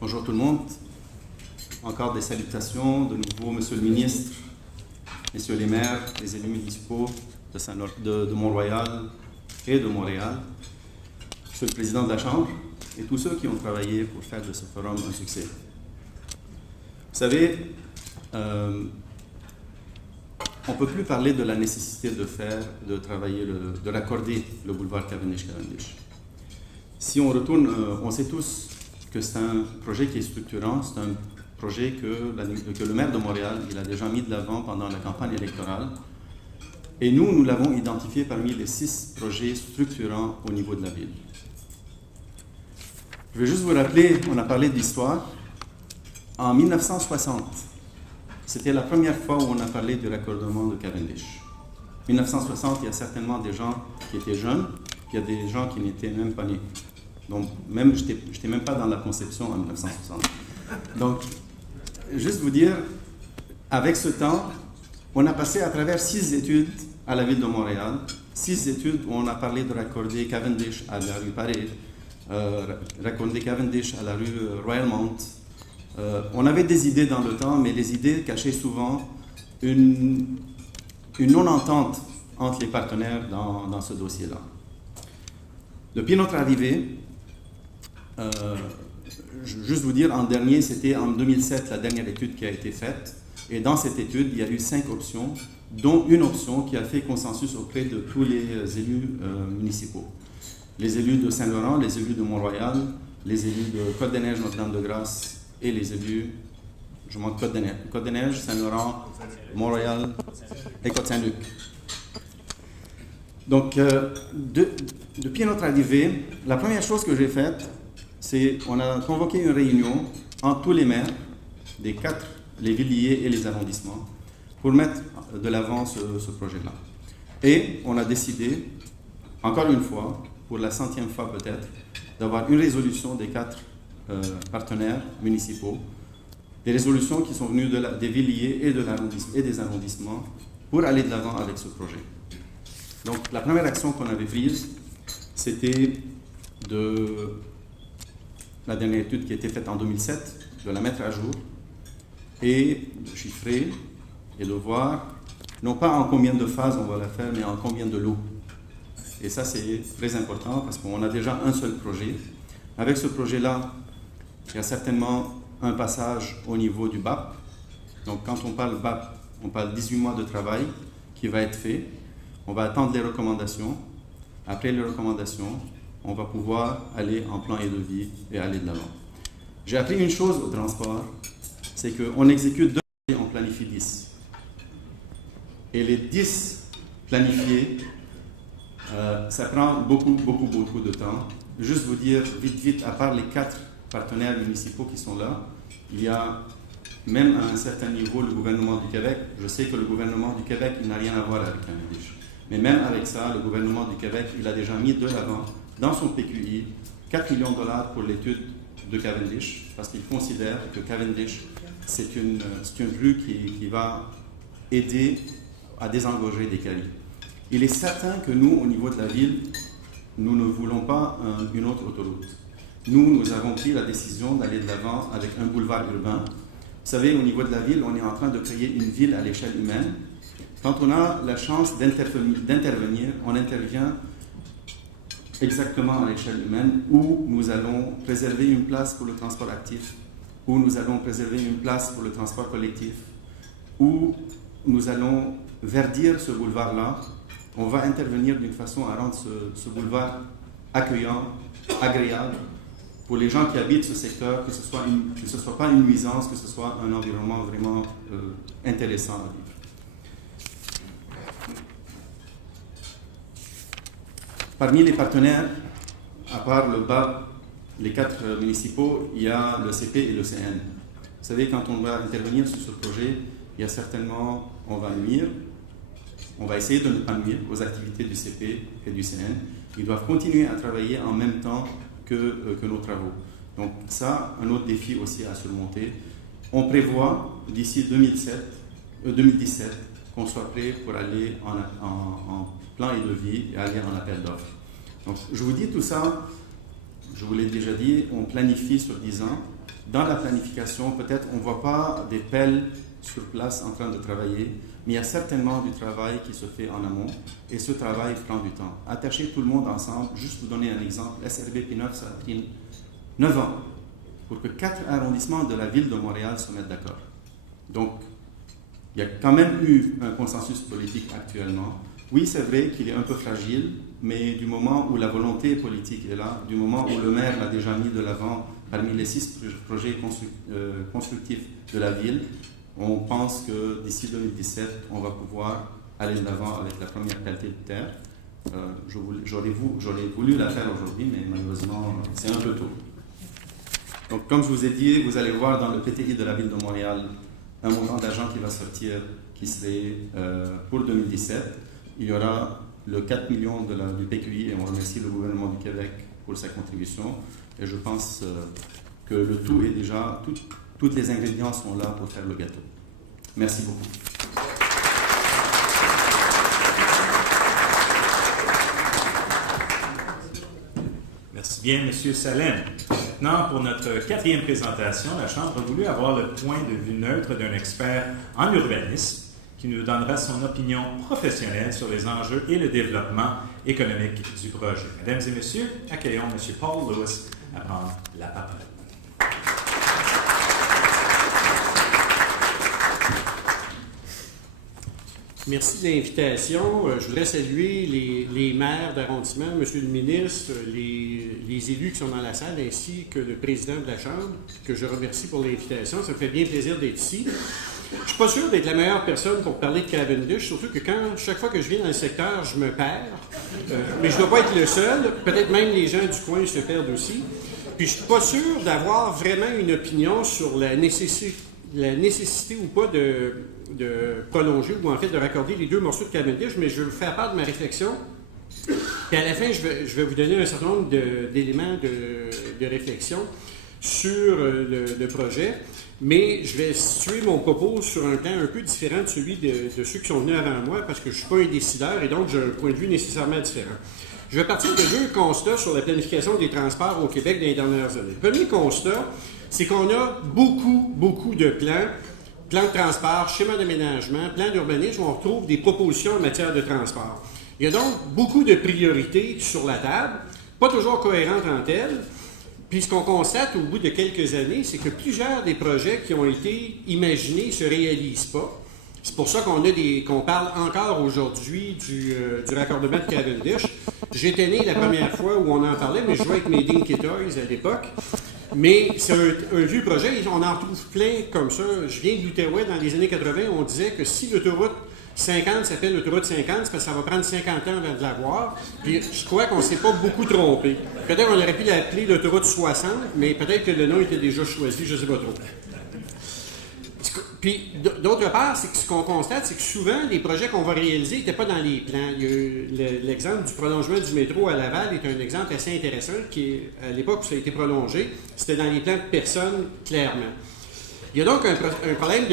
Bonjour tout le monde. Encore des salutations de nouveau, Monsieur le ministre, Messieurs les maires, les élus municipaux de Mont-Royal et de Montréal, Monsieur le président de la Chambre et tous ceux qui ont travaillé pour faire de ce forum un succès. Vous savez, on ne peut plus parler de la nécessité de raccorder le boulevard Cavendish. Si on retourne, on sait tous que c'est un projet qui est structurant, c'est un projet que le maire de Montréal il a déjà mis de l'avant pendant la campagne électorale. Et nous l'avons identifié parmi les 6 projets structurants au niveau de la ville. Je vais juste vous rappeler, on a parlé d'histoire. En 1960, c'était la première fois où on a parlé du raccordement de Cavendish. 1960, il y a certainement des gens qui étaient jeunes, il y a des gens qui n'étaient même pas nés. Donc, même, je n'étais même pas dans la conception en 1960. Donc, juste vous dire, avec ce temps, on a passé à travers 6 études à la ville de Montréal, 6 études où on a parlé de raccorder Cavendish à la rue Paré, raccorder Cavendish à la rue Royalmount. On avait des idées dans le temps, mais les idées cachaient souvent une non-entente entre les partenaires dans ce dossier-là. Depuis notre arrivée, juste vous dire, en dernier, c'était en 2007 la dernière étude qui a été faite. Et dans cette étude, il y a eu 5 options, dont une option qui a fait consensus auprès de tous les élus municipaux. Les élus de Saint-Laurent, les élus de Mont-Royal, les élus de Côte-des-Neiges, Notre-Dame-de-Grâce et les élus, je manque Côte-des-Neiges, Saint-Laurent, Mont-Royal et Côte-Saint-Luc. Donc, depuis notre arrivée, la première chose que j'ai faite, c'est qu'on a convoqué une réunion entre tous les maires des 4, les villes liées et les arrondissements, pour mettre de l'avant ce projet-là. Et on a décidé, encore une fois, pour la 100e fois peut-être, d'avoir une résolution des 4 partenaires municipaux, des résolutions qui sont venues des villes liées et des arrondissements, pour aller de l'avant avec ce projet. Donc la première action qu'on avait prise, c'était la dernière étude qui a été faite en 2007, de la mettre à jour et de chiffrer et de voir, non pas en combien de phases on va la faire, mais en combien de lots. Et ça, c'est très important parce qu'on a déjà un seul projet. Avec ce projet-là, il y a certainement un passage au niveau du BAP. Donc quand on parle BAP, on parle 18 mois de travail qui va être fait. On va attendre les recommandations. Après les recommandations, on va pouvoir aller en plan et devis et aller de l'avant. J'ai appris une chose au transport, c'est qu'on exécute 2 et on planifie 10. Et les 10 planifiés, ça prend beaucoup de temps. Juste vous dire vite, à part les 4 partenaires municipaux qui sont là, il y a même à un certain niveau le gouvernement du Québec. Je sais que le gouvernement du Québec, il n'a rien à voir avec Cavendish. Mais même avec ça, le gouvernement du Québec, il a déjà mis de l'avant dans son PQI 4 millions de dollars pour l'étude de Cavendish, parce qu'il considère que Cavendish, c'est une rue qui va aider à désengorger des caries. Il est certain que nous, au niveau de la ville, nous ne voulons pas une autre autoroute. Nous avons pris la décision d'aller de l'avant avec un boulevard urbain. Vous savez, au niveau de la ville, on est en train de créer une ville à l'échelle humaine. Quand on a la chance d'intervenir, on intervient exactement à l'échelle humaine, où nous allons préserver une place pour le transport actif, où nous allons préserver une place pour le transport collectif, où nous allons verdir ce boulevard-là. On va intervenir d'une façon à rendre ce boulevard accueillant, agréable, pour les gens qui habitent ce secteur, que ce soit pas une nuisance, que ce soit un environnement vraiment intéressant à vivre. Parmi les partenaires, à part le BAP, les 4 municipaux, il y a le CP et le CN. Vous savez, quand on va intervenir sur ce projet, il y a certainement, on va nuire, on va essayer de ne pas nuire aux activités du CP et du CN. Ils doivent continuer à travailler en même temps que nos travaux. Donc ça, un autre défi aussi à surmonter. On prévoit d'ici 2017 qu'on soit prêt pour aller en plan et devis et aller en appel d'offres. Donc je vous dis tout ça, je vous l'ai déjà dit, on planifie sur 10 ans. Dans la planification, peut-être on ne voit pas des pelles sur place en train de travailler, mais il y a certainement du travail qui se fait en amont et ce travail prend du temps. Attacher tout le monde ensemble, juste vous donner un exemple, SRB P9, ça a pris 9 ans pour que 4 arrondissements de la ville de Montréal se mettent d'accord. Donc, il y a quand même eu un consensus politique actuellement. Oui, c'est vrai qu'il est un peu fragile, mais du moment où la volonté politique est là, du moment où le maire l'a déjà mis de l'avant parmi les 6 projets constructifs de la ville, on pense que d'ici 2017, on va pouvoir aller de l'avant avec la première pelletée de terre. J'aurais voulu la faire aujourd'hui, mais malheureusement, c'est un peu tôt. Donc, comme je vous ai dit, vous allez voir dans le PTI de la Ville de Montréal un montant d'argent qui va sortir, qui serait pour 2017. Il y aura le 4 millions du PQI et on remercie le gouvernement du Québec pour sa contribution. Et je pense que le tout est déjà, tous les ingrédients sont là pour faire le gâteau. Merci beaucoup. Merci bien, M. Salem. Maintenant, pour notre quatrième présentation, la Chambre a voulu avoir le point de vue neutre d'un expert en urbanisme qui nous donnera son opinion professionnelle sur les enjeux et le développement économique du projet. Mesdames et messieurs, accueillons M. Paul Lewis à prendre la parole. Merci de l'invitation. Je voudrais saluer les maires d'arrondissement, M. le ministre, les élus qui sont dans la salle, ainsi que le président de la Chambre, que je remercie pour l'invitation. Ça me fait bien plaisir d'être ici. Je ne suis pas sûr d'être la meilleure personne pour parler de Cavendish, surtout que chaque fois que je viens dans le secteur, je me perds. Mais je ne dois pas être le seul. Peut-être même les gens du coin se perdent aussi. Puis je ne suis pas sûr d'avoir vraiment une opinion sur la nécessité ou pas de prolonger ou en fait de raccorder les deux morceaux de Cavendish, mais je vais vous faire part de ma réflexion. Puis à la fin, je vais vous donner un certain nombre d'éléments de réflexion sur le projet, mais je vais situer mon propos sur un plan un peu différent de celui de ceux qui sont venus avant moi, parce que je ne suis pas un décideur et donc j'ai un point de vue nécessairement différent. Je vais partir de deux constats sur la planification des transports au Québec dans les dernières années. Le premier constat, c'est qu'on a beaucoup de plans de transport, schéma d'aménagement, plans d'urbanisme, où on retrouve des propositions en matière de transport. Il y a donc beaucoup de priorités sur la table, pas toujours cohérentes entre elles. Puis ce qu'on constate au bout de quelques années, c'est que plusieurs des projets qui ont été imaginés ne se réalisent pas. C'est pour ça qu'on parle encore aujourd'hui du raccordement de Cavendish. J'étais né la première fois où on en parlait, mais je jouais avec mes Dinky Toys à l'époque. Mais c'est un vieux projet, on en retrouve plein comme ça. Je viens de l'Outaouais, dans les années 80, on disait que si l'autoroute 50 s'appelle l'autoroute 50, c'est parce que ça va prendre 50 ans avant de l'avoir. Puis je crois qu'on ne s'est pas beaucoup trompé. Peut-être qu'on aurait pu l'appeler l'autoroute 60, mais peut-être que le nom était déjà choisi, je ne sais pas trop. Puis, d'autre part, c'est que ce qu'on constate, c'est que souvent, les projets qu'on va réaliser n'étaient pas dans les plans. L'exemple du prolongement du métro à Laval est un exemple assez intéressant qui, à l'époque où ça a été prolongé, c'était dans les plans de personnes, clairement. Il y a donc un problème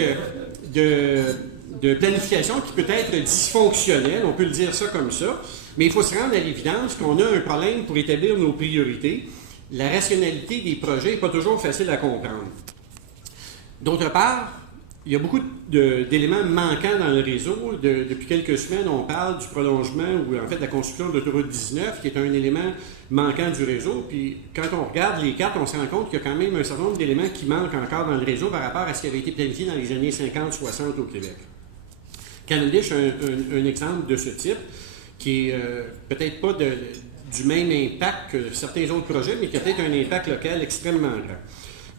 de planification qui peut être dysfonctionnel, on peut le dire ça comme ça, mais il faut se rendre à l'évidence qu'on a un problème pour établir nos priorités. La rationalité des projets n'est pas toujours facile à comprendre. D'autre part, il y a beaucoup d'éléments manquants dans le réseau. Depuis quelques semaines, on parle du prolongement ou en fait de la construction de l'autoroute 19, qui est un élément manquant du réseau. Puis quand on regarde les cartes, on se rend compte qu'il y a quand même un certain nombre d'éléments qui manquent encore dans le réseau par rapport à ce qui avait été planifié dans les années 50-60 au Québec. Cavendish est un exemple de ce type, qui est peut-être pas du même impact que certains autres projets, mais qui a peut-être un impact local extrêmement grand.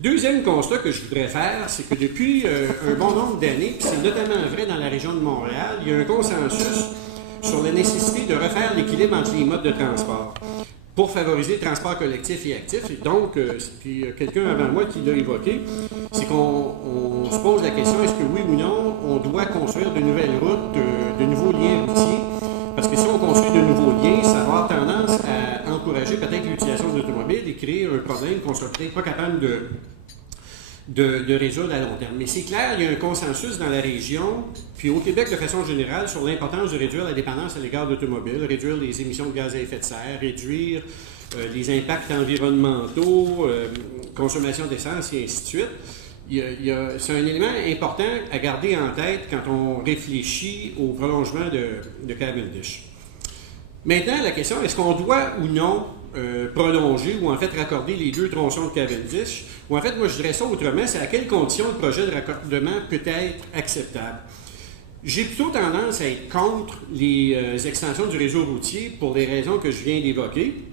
Deuxième constat que je voudrais faire, c'est que depuis un bon nombre d'années, puis c'est notamment vrai dans la région de Montréal, il y a un consensus sur la nécessité de refaire l'équilibre entre les modes de transport pour favoriser le transport collectif et actif. Et donc, puis quelqu'un avant moi qui l'a évoqué, c'est qu'on se pose la question, est-ce que oui ou non, on doit construire de nouvelles routes, de nouveaux liens routiers? Parce que si on construit de nouveaux liens, ça va avoir tendance à encourager peut-être l'utilisation de l'automobile et créer un problème qu'on ne sera peut-être pas capable de résoudre à long terme. Mais c'est clair, il y a un consensus dans la région, puis au Québec de façon générale, sur l'importance de réduire la dépendance à l'égard de l'automobile, réduire les émissions de gaz à effet de serre, réduire les impacts environnementaux, consommation d'essence et ainsi de suite. C'est un élément important à garder en tête quand on réfléchit au prolongement de Cavendish. Maintenant, la question, est-ce qu'on doit ou non prolonger ou en fait raccorder les deux tronçons de Cavendish? Ou en fait, moi je dirais ça autrement, c'est à quelles conditions le projet de raccordement peut être acceptable? J'ai plutôt tendance à être contre les extensions du réseau routier pour les raisons que je viens d'évoquer.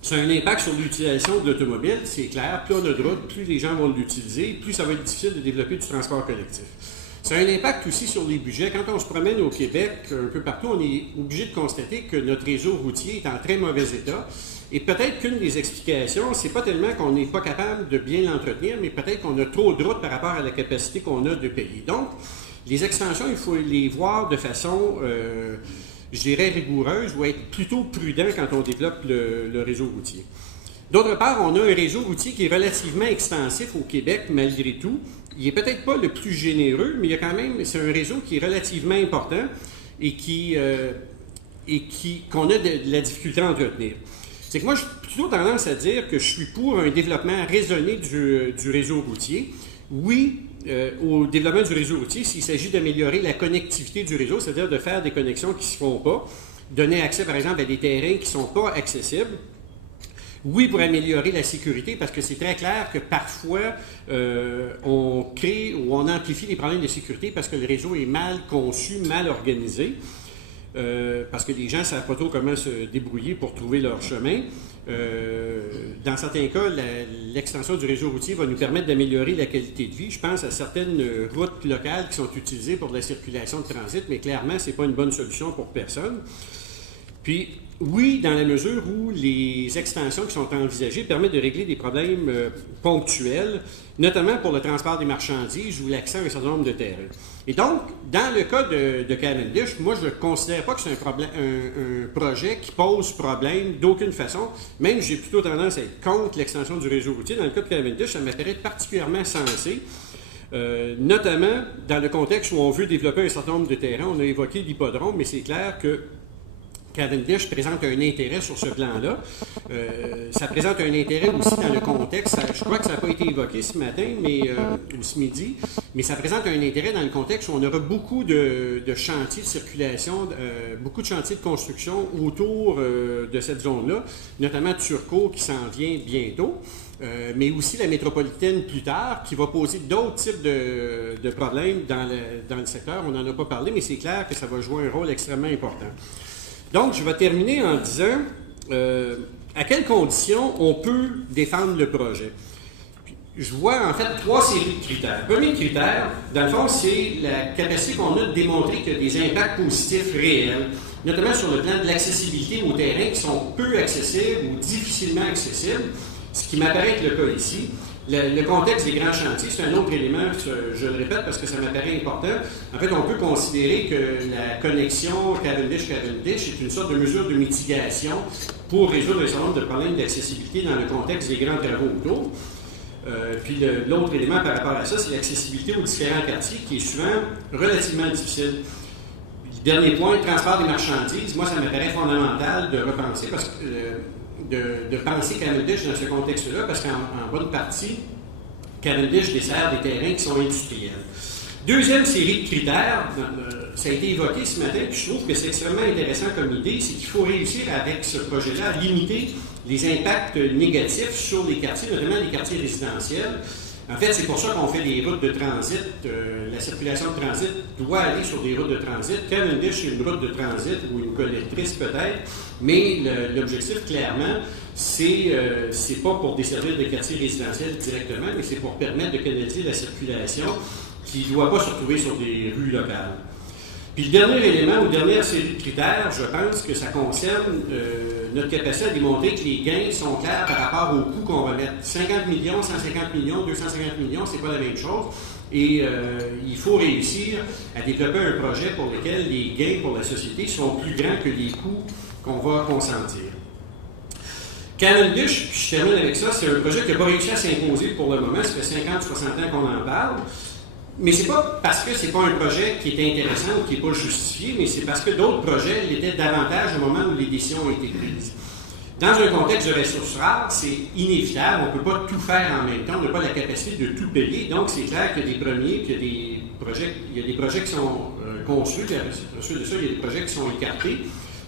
Ça a un impact sur l'utilisation de l'automobile, c'est clair. Plus on a de routes, plus les gens vont l'utiliser, plus ça va être difficile de développer du transport collectif. Ça a un impact aussi sur les budgets. Quand on se promène au Québec, un peu partout, on est obligé de constater que notre réseau routier est en très mauvais état Et peut-être qu'une des explications, c'est pas tellement qu'on n'est pas capable de bien l'entretenir, mais peut-être qu'on a trop de routes par rapport à la capacité qu'on a de payer. Donc, les extensions, il faut les voir de façon, je dirais, rigoureuse ou être plutôt prudent quand on développe le réseau routier. D'autre part, on a un réseau routier qui est relativement extensif au Québec, malgré tout. Il n'est peut-être pas le plus généreux, mais il y a quand même, c'est un réseau qui est relativement important et qu'on a de la difficulté à entretenir. C'est que moi, j'ai plutôt tendance à dire que je suis pour un développement raisonné du réseau routier. Oui, au développement du réseau routier, s'il s'agit d'améliorer la connectivité du réseau, c'est-à-dire de faire des connexions qui ne se font pas, donner accès, par exemple, à des terrains qui ne sont pas accessibles. Oui, pour améliorer la sécurité, parce que c'est très clair que parfois, on crée ou on amplifie les problèmes de sécurité parce que le réseau est mal conçu, mal organisé, parce que les gens ne savent pas trop comment se débrouiller pour trouver leur chemin. Dans certains cas, l'extension du réseau routier va nous permettre d'améliorer la qualité de vie. Je pense à certaines routes locales qui sont utilisées pour de la circulation de transit, mais clairement, ce n'est pas une bonne solution pour personne. Puis, oui, dans la mesure où les extensions qui sont envisagées permettent de régler des problèmes ponctuels, notamment pour le transport des marchandises ou l'accès à un certain nombre de terrains. Et donc, dans le cas de Cavendish, moi, je ne considère pas que c'est un projet qui pose problème d'aucune façon. Même, j'ai plutôt tendance à être contre l'extension du réseau routier. Dans le cas de Cavendish, ça m'apparaît particulièrement sensé. Notamment dans le contexte où on veut développer un certain nombre de terrains. On a évoqué l'hippodrome, mais c'est clair que Cavendish présente un intérêt sur ce plan-là. Ça présente un intérêt aussi dans le contexte. Je crois que ça n'a pas été évoqué ce matin ou ce midi, mais ça présente un intérêt dans le contexte où on aura beaucoup de chantiers de circulation, beaucoup de chantiers de construction autour de cette zone-là, notamment Turcot qui s'en vient bientôt. Mais aussi la métropolitaine plus tard, qui va poser d'autres types de problèmes dans le secteur. On n'en a pas parlé, mais c'est clair que ça va jouer un rôle extrêmement important. Donc, je vais terminer en disant à quelles conditions on peut défendre le projet. Je vois en fait 3 séries de critères. Le premier critère, dans le fond, c'est la capacité qu'on a de démontrer qu'il y a des impacts positifs réels, notamment sur le plan de l'accessibilité aux terrains qui sont peu accessibles ou difficilement accessibles, ce qui m'apparaît être le cas ici. Le contexte des grands chantiers, c'est un autre élément, je le répète parce que ça m'apparaît important. En fait, on peut considérer que la connexion Cavendish est une sorte de mesure de mitigation pour résoudre un certain nombre de problèmes d'accessibilité dans le contexte des grands travaux autour. Puis l'autre élément par rapport à ça, c'est l'accessibilité aux différents quartiers qui est souvent relativement difficile. Le dernier point, le transport des marchandises, moi, ça m'apparaît fondamental de repenser parce que de penser Cavendish dans ce contexte-là, parce qu'en bonne partie, Cavendish dessert des terrains qui sont industriels. Deuxième série de critères, ça a été évoqué ce matin, puis je trouve que c'est extrêmement intéressant comme idée, c'est qu'il faut réussir avec ce projet-là à limiter les impacts négatifs sur les quartiers, notamment les quartiers résidentiels. En fait, c'est pour ça qu'on fait des routes de transit. La circulation de transit doit aller sur des routes de transit. Cavendish, c'est une route de transit ou une collectrice peut-être, mais l'objectif, clairement, c'est pas pour desservir des quartiers résidentiels directement, mais c'est pour permettre de canaliser la circulation qui ne doit pas se retrouver sur des rues locales. Puis le dernier élément, ou dernière série de critères, je pense que ça concerne notre capacité à démontrer que les gains sont clairs par rapport au coût qu'on va mettre. 50 millions, 150 millions, 250 millions, c'est pas la même chose. Et il faut réussir à développer un projet pour lequel les gains pour la société sont plus grands que les coûts qu'on va consentir. Cavendish, puis je termine avec ça, c'est un projet qui n'a pas réussi à s'imposer pour le moment. Ça fait 50-60 ans qu'on en parle. Mais c'est pas parce que c'est pas un projet qui est intéressant ou qui n'est pas justifié, mais c'est parce que d'autres projets l'étaient davantage au moment où les décisions ont été prises. Dans un contexte de ressources rares, c'est inévitable, on ne peut pas tout faire en même temps, on n'a pas la capacité de tout payer, donc c'est clair qu'il y a des premiers, qu'il y a des projets qui sont construits, puis ensuite de ça, il y a des projets qui sont écartés,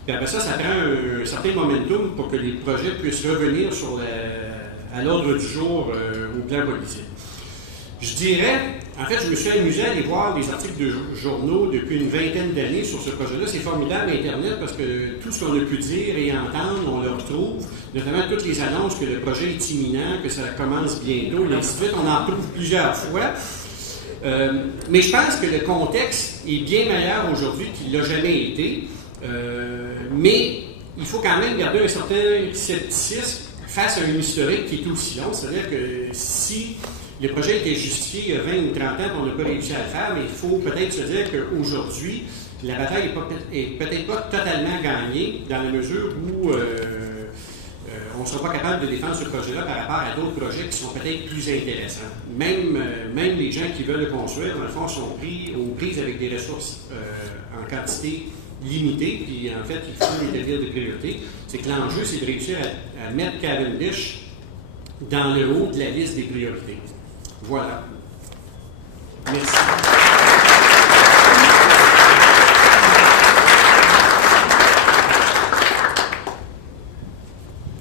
puis après ça, ça prend un certain momentum pour que les projets puissent revenir à l'ordre du jour au plan politique. Je dirais, en fait, je me suis amusé à aller voir les articles de journaux depuis une vingtaine d'années sur ce projet-là. C'est formidable, Internet, parce que tout ce qu'on a pu dire et entendre, on le retrouve, notamment toutes les annonces que le projet est imminent, que ça commence bientôt, et ainsi de suite. On en retrouve plusieurs fois. Mais je pense que le contexte est bien meilleur aujourd'hui qu'il ne l'a jamais été. Mais il faut quand même garder un certain scepticisme face à un historique qui est aussi long. C'est-à-dire que si le projet était justifié il y a 20 ou 30 ans et on n'a pas réussi à le faire, mais il faut peut-être se dire qu'aujourd'hui, la bataille est peut-être pas totalement gagnée dans la mesure où on ne sera pas capable de défendre ce projet-là par rapport à d'autres projets qui sont peut-être plus intéressants. Même les gens qui veulent le construire, dans le fond, sont aux prises avec des ressources en quantité limitée, puis en fait, il faut établir des priorités. C'est que l'enjeu, c'est de réussir à mettre Cavendish dans le haut de la liste des priorités. Voilà. Merci.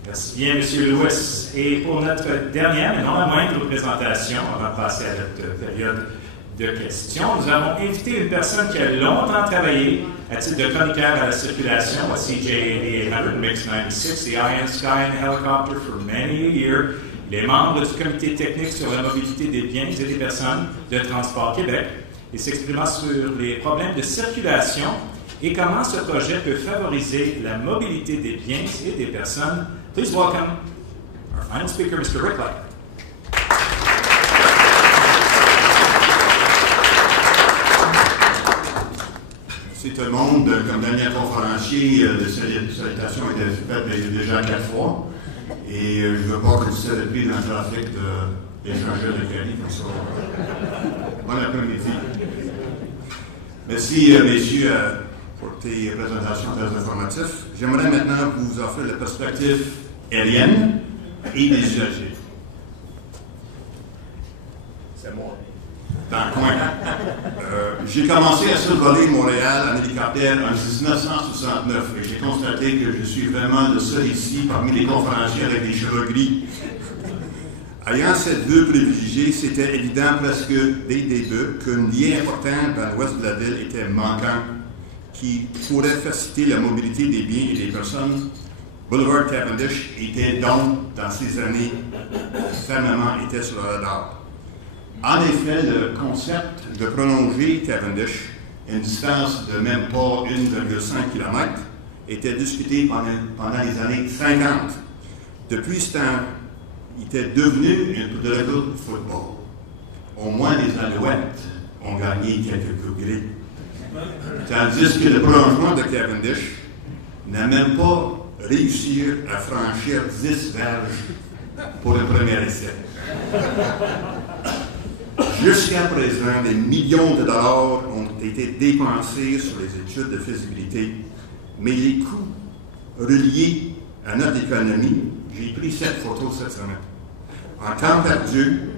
Merci bien, M. Lewis. Et pour notre dernière, mais non la moindre présentation, avant de passer à notre période de questions, nous avons invité une personne qui a longtemps travaillé à titre de chroniqueur à la circulation à CJ88 Mix 96, the Iron Sky and Helicopter for many a year. Il est membre du comité technique sur la mobilité des biens et des personnes de Transport Québec et s'exprimera sur les problèmes de circulation et comment ce projet peut favoriser la mobilité des biens et des personnes. Please welcome our final speaker, Mr. Rick Light. Merci tout le monde. Comme dernier conférencier, les salutations étaient faites déjà 4 fois. Et je ne veux pas que ça depuis dans le trafic d'échangeurs de crédit comme ça. Bon après-midi. Merci, messieurs, pour tes présentations très informatives. J'aimerais maintenant vous offrir la perspective aérienne et des usagers. C'est moi. Dans le coin. J'ai commencé à survoler Montréal en hélicoptère en 1969 et j'ai constaté que je suis vraiment le seul ici parmi les conférenciers avec des cheveux gris. Ayant cette vue privilégiée, c'était évident presque dès le début qu'un lien important dans l'ouest de la ville était manquant qui pourrait faciliter la mobilité des biens et des personnes. Boulevard Cavendish était donc, dans ces années, fermement était sur le radar. En effet, le concept de prolonger Cavendish à une distance de même pas 1,5 km était discuté pendant les années 50. Depuis ce temps, il était devenu une de football. Au moins les Alouettes ont gagné quelques coups gris. Tandis que le prolongement de Cavendish n'a même pas réussi à franchir 10 verges pour le premier essai. Jusqu'à présent, des millions de dollars ont été dépensés sur les études de faisabilité, mais les coûts reliés à notre économie, j'ai pris cette photo cette semaine. En temps perdu,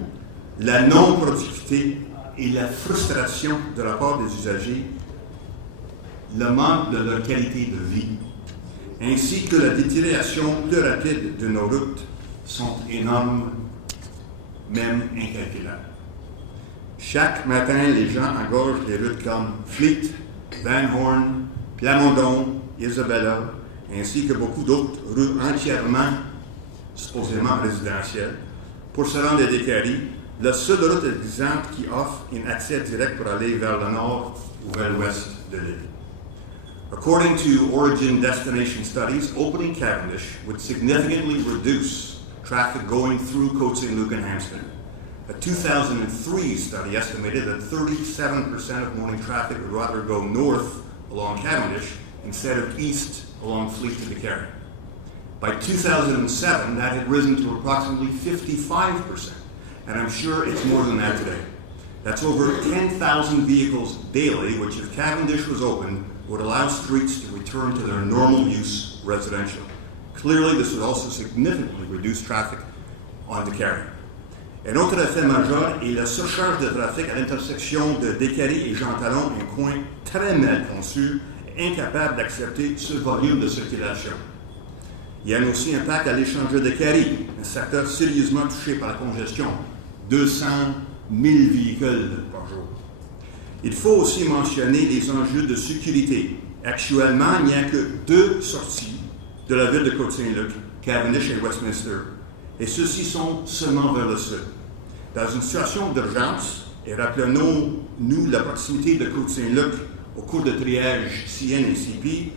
la non-productivité et la frustration de la part des usagers, le manque de leur qualité de vie, ainsi que la détérioration plus rapide de nos routes sont énormes, même incalculables. Chaque matin, les gens engorgent des routes comme Fleet, Van Horn, Plamondon, Isabella, ainsi que beaucoup d'autres rues entièrement, supposément résidentielles, pour se rendre à Décarie, la seule route existante qui offre un accès direct pour aller vers le nord ou vers l'ouest de l'île. According to Origin Destination Studies, opening Cavendish would significantly reduce traffic going through Côte Saint-Luc and Hampton. A 2003 study estimated that 37% of morning traffic would rather go north along Cavendish instead of east along Fleet to Décarie. By 2007, that had risen to approximately 55%, and I'm sure it's more than that today. That's over 10,000 vehicles daily, which if Cavendish was open, would allow streets to return to their normal use residential. Clearly, this would also significantly reduce traffic on Décarie. Un autre effet majeur est la surcharge de trafic à l'intersection de Décarie et Jean Talon, un coin très mal conçu, incapable d'accepter ce volume de circulation. Il y a aussi un impact à l'échangeur de Décarie, un secteur sérieusement touché par la congestion, 200 000 véhicules par jour. Il faut aussi mentionner les enjeux de sécurité. Actuellement, il n'y a que 2 sorties de la ville de Côte-Saint-Luc, Cavendish et Westminster, et ceux-ci sont seulement vers le sud. Dans une situation d'urgence, et rappelons-nous la proximité de Côte-Saint-Luc au cours de triage CN et CP,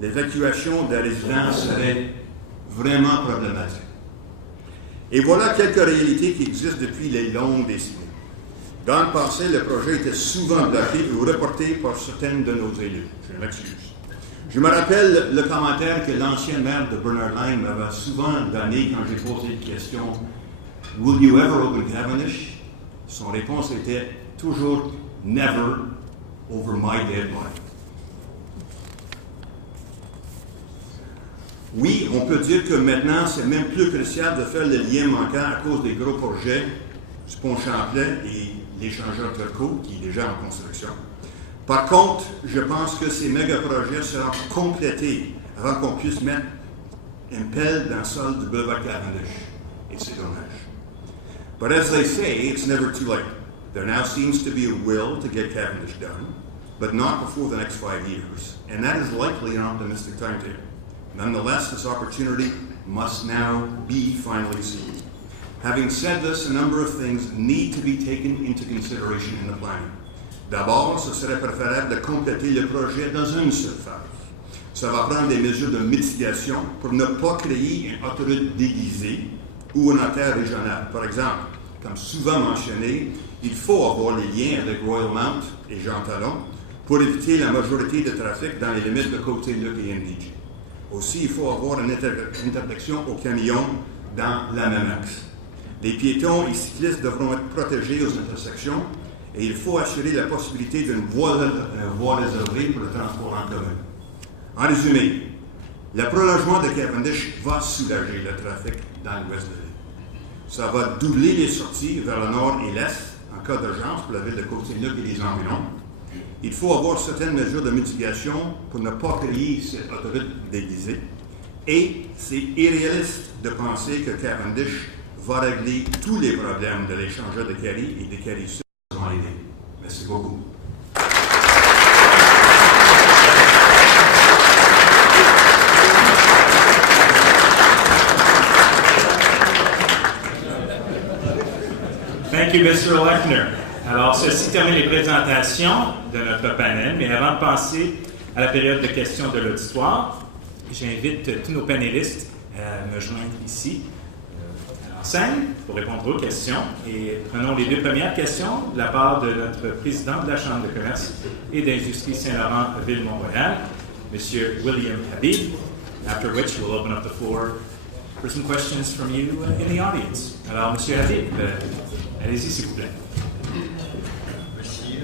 l'évacuation des résidents serait vraiment problématique. Et voilà quelques réalités qui existent depuis les longues décennies. Dans le passé, le projet était souvent bloqué ou reporté par certaines de nos élus. Je m'excuse. Je me rappelle le commentaire que l'ancien maire de Bernard Line m'avait souvent donné quand j'ai posé la question « Will you ever open Cavendish ?» Son réponse était toujours « Never over my deadline ». Oui, on peut dire que maintenant, c'est même plus crucial de faire le lien manquant à cause des gros projets du pont Champlain et l'échangeur Turcot, qui est déjà en construction. Par contre, je pense que ces méga-projets seront complétés avant qu'on puisse mettre une pelle dans le sol du boulevard Cavendish. Et c'est dommage. But as they say, it's never too late. There now seems to be a will to get Cavendish done, but not before the next 5 years. And that is likely an optimistic timetable. Nonetheless, this opportunity must now be finally seized. Having said this, a number of things need to be taken into consideration in the planning. D'abord, ce serait préférable de compléter le projet dans une seule phase. Ça va prendre des mesures de mitigation pour ne pas créer une autoroute déguisée ou une artère régionale. Par exemple, comme souvent mentionné, il faut avoir les liens avec Royal Mount et Jean Talon pour éviter la majorité de trafic dans les limites de Côte-Saint-Luc et NDG. Aussi, il faut avoir une interdiction aux camions dans la même axe. Les piétons et cyclistes devront être protégés aux intersections et il faut assurer la possibilité d'une voie réservée pour le transport en commun. En résumé, le prolongement de Cavendish va soulager le trafic dans l'ouest de l'île. Ça va doubler les sorties vers le nord et l'est en cas d'urgence pour la ville de Côte-Saint-Luc et les environs. Il faut avoir certaines mesures de mitigation pour ne pas créer cette autoroute déguisée. Et c'est irréaliste de penser que Cavendish va régler tous les problèmes de l'échangeur de Carrie et de Carrie Sud. Merci beaucoup. Thank you, Mr. Lechner. Alors, ceci termine les présentations de notre panel, mais avant de passer à la période de questions de l'auditoire, j'invite tous nos panélistes à me joindre ici en scène pour répondre aux questions. Et prenons les deux premières questions de la part de notre président de la Chambre de commerce et d'industrie Saint-Laurent-Ville-Mont-Royal, M. William Habib, after which we'll open up the floor for some questions from you in the audience. Alors, M. Habib, allez-y, s'il vous plaît. Merci.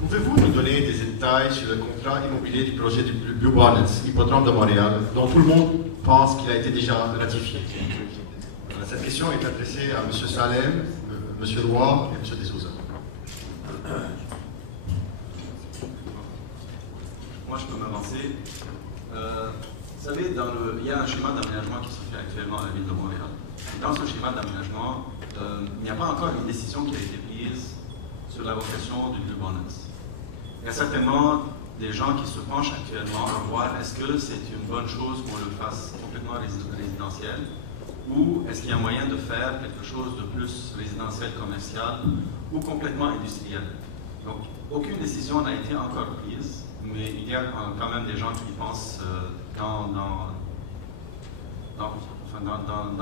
Pouvez-vous nous donner des détails sur le contrat immobilier du projet du Blue Bonnets, hippodrome de Montréal, dont tout le monde pense qu'il a été déjà ratifié? Cette question est adressée à M. Salem, M. Roy et M. Desouza. Moi, je peux m'avancer. Vous savez, il y a un schéma d'aménagement qui se fait actuellement à la ville de Montréal. Dans ce schéma d'aménagement, il n'y a pas encore une décision qui a été prise sur la vocation du Blue Bonnets. Il y a certainement des gens qui se penchent actuellement à voir est-ce que c'est une bonne chose qu'on le fasse complètement résidentiel ou est-ce qu'il y a moyen de faire quelque chose de plus résidentiel, commercial ou complètement industriel. Donc, aucune décision n'a été encore prise, mais il y a quand même des gens qui pensent dans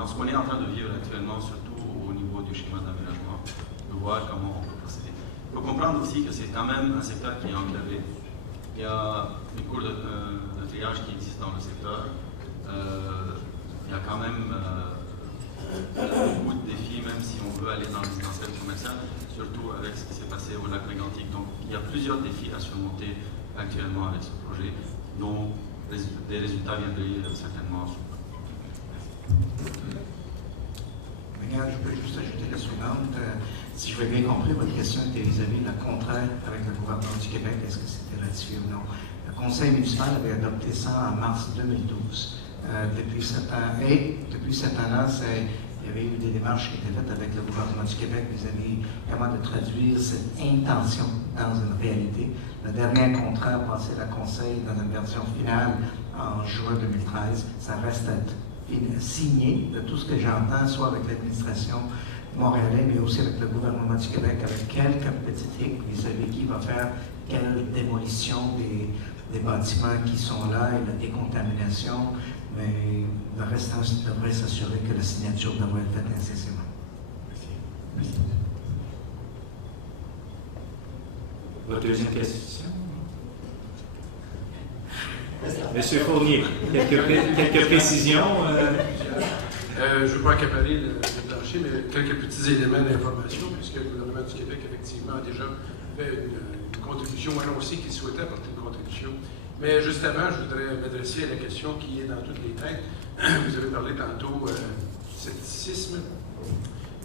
ce qu'on est en train de vivre actuellement, surtout au niveau du schéma d'aménagement, de voir comment on peut procéder. Il faut comprendre aussi que c'est quand même un secteur qui est enclavé. Il y a une cour de triage qui existe dans le secteur. Il y a quand même beaucoup de défis, même si on veut aller dans le résidentiel commercial, surtout avec ce qui s'est passé au lac Mégantic. Donc il y a plusieurs défis à surmonter actuellement avec ce projet, dont des résultats viendraient certainement sous peu. Je peux juste ajouter la suivante. Si je vais bien compris, votre question était vis-à-vis de la contrat avec le gouvernement du Québec, est-ce que c'était ratifié ou non? Le conseil municipal avait adopté ça en mars 2012. Depuis cet an-là, il y avait eu des démarches qui étaient faites avec le gouvernement du Québec vis-à-vis vraiment de traduire cette intention dans une réalité. Le dernier contrat a passé la conseil dans une version finale en juin 2013. Ça reste à être signé de tout ce que j'entends, soit avec l'administration montréalaise, mais aussi avec le gouvernement du Québec, avec quelques petites hicks vis-à-vis qui va faire quelle démolition des bâtiments qui sont là et la décontamination, mais le restant devrait s'assurer que la signature devrait être faite incessamment. Merci. Votre deuxième question? Monsieur Fournier, quelques précisions? Je ne veux pas accaparer le plancher, mais quelques petits éléments d'information, puisque le gouvernement du Québec, effectivement, a déjà fait une contribution, annoncé qu'il souhaitait apporter une contribution. Mais juste avant, je voudrais m'adresser à la question qui est dans toutes les têtes. Vous avez parlé tantôt du scepticisme.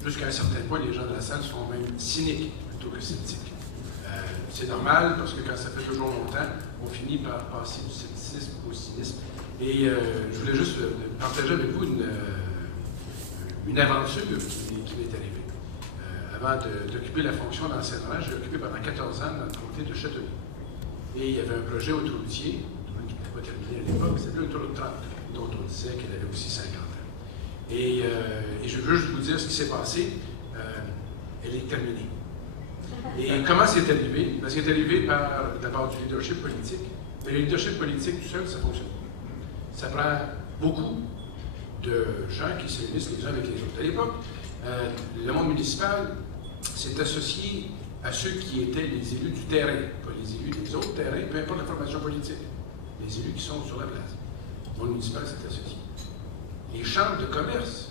Jusqu'à un certain point, les gens de la salle sont même cyniques plutôt que sceptiques. C'est normal, parce que quand ça fait toujours longtemps, on finit par passer du scepticisme au cynisme. Et je voulais juste partager avec vous une aventure qui m'est arrivée. Avant d'occuper la fonction d'enseignant, j'ai occupé pendant 14 ans dans le comté de Châteauguay. Et il y avait un projet autoroutier, qui n'était pas terminé à l'époque, c'était l'autoroute 30, dont on disait qu'elle avait aussi 50 ans. Et je veux juste vous dire ce qui s'est passé. Elle est terminée. Et comment c'est arrivé? Ben, c'est arrivé par d'abord du leadership politique. Mais le leadership politique tout seul, ça fonctionne pas. Ça prend beaucoup de gens qui se réunissent les uns avec les autres. À l'époque, le monde municipal s'est associé à ceux qui étaient les élus du terrain, pas les élus des autres terrains, peu importe la formation politique. Les élus qui sont sur la place. Le monde municipal s'est associé. Les chambres de commerce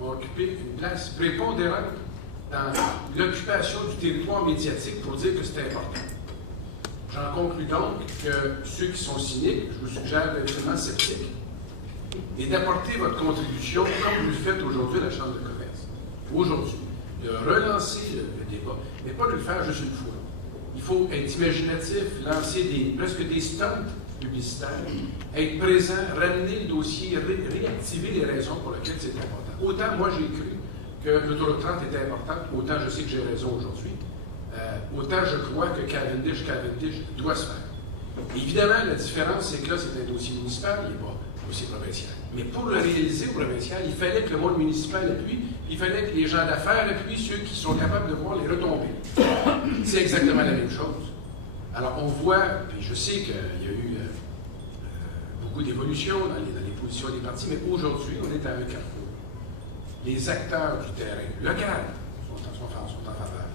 ont occupé une place prépondérante dans l'occupation du territoire médiatique pour dire que c'était important. J'en conclus donc que ceux qui sont cyniques, je vous suggère d'être vraiment sceptiques et d'apporter votre contribution comme vous le faites aujourd'hui à la Chambre de commerce. Aujourd'hui, de relancer le débat, mais pas de le faire juste une fois. Il faut être imaginatif, lancer presque des stunts publicitaires, être présent, ramener le dossier, réactiver les raisons pour lesquelles c'est important. Autant moi j'ai cru que l'autoroute 30 était importante, autant je sais que j'ai raison aujourd'hui. Autant je crois que Cavendish doit se faire. Évidemment, la différence, c'est que là, c'est un dossier municipal, il n'est pas un dossier provincial. Mais pour le réaliser au provincial, il fallait que le monde municipal appuie, il fallait que les gens d'affaires appuient ceux qui sont capables de voir les retombées. C'est exactement la même chose. Alors, on voit, puis je sais qu'il y a eu beaucoup d'évolutions dans les positions des partis, mais aujourd'hui, on est à un carrefour. Les acteurs du terrain local sont en faveur.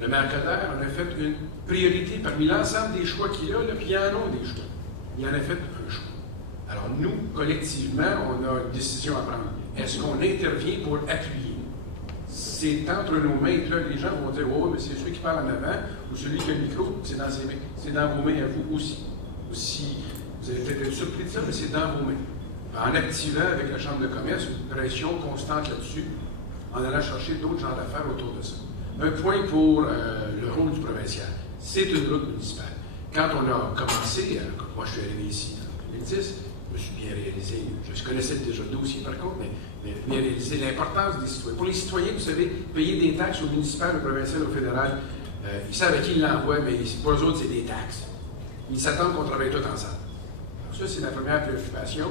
Le maire Coderre en a fait une priorité parmi l'ensemble des choix qu'il a, puis il y en a des choix. Il en a fait un choix. Alors nous, collectivement, on a une décision à prendre. Est-ce qu'on intervient pour appuyer? C'est entre nos mains, et là, les gens vont dire « Oh, mais c'est celui qui parle en avant, ou celui qui a le micro, c'est dans ses mains. » C'est dans vos mains à vous aussi. Vous allez peut-être être surpris de ça, mais c'est dans vos mains. En activant avec la Chambre de commerce une pression constante là-dessus, en allant chercher d'autres gens d'affaires autour de ça. Un point pour le rôle du provincial. C'est une route municipale. Quand on a commencé, quand moi je suis arrivé ici en 2010, je me suis bien réalisé, je connaissais déjà le dossier par contre, mais bien réalisé l'importance des citoyens. Pour les citoyens, vous savez, payer des taxes au municipal, au provincial, au fédéral, ils savent à qui ils l'envoient, mais pour eux autres, c'est des taxes. Ils s'attendent qu'on travaille tous ensemble. Alors ça, c'est la première préoccupation.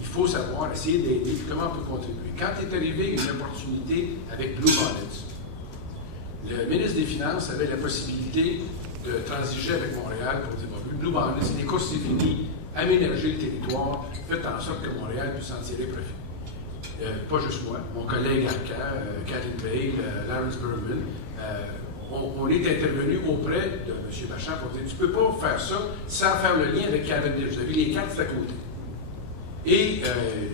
Il faut savoir, essayer d'aider, comment on peut contribuer. Quand est arrivée une opportunité avec Blue Bonnets, le ministre des Finances avait la possibilité de transiger avec Montréal pour dire Blue Bonnets, les courses c'est fini, aménager le territoire, faites en sorte que Montréal puisse en tirer profit. Pas juste moi, mon collègue Arcan, Catherine Bale, Lawrence Berman, on est intervenu auprès de M. Bachand pour dire tu ne peux pas faire ça sans faire le lien avec Cavendish. Vous avez les cartes à côté. Et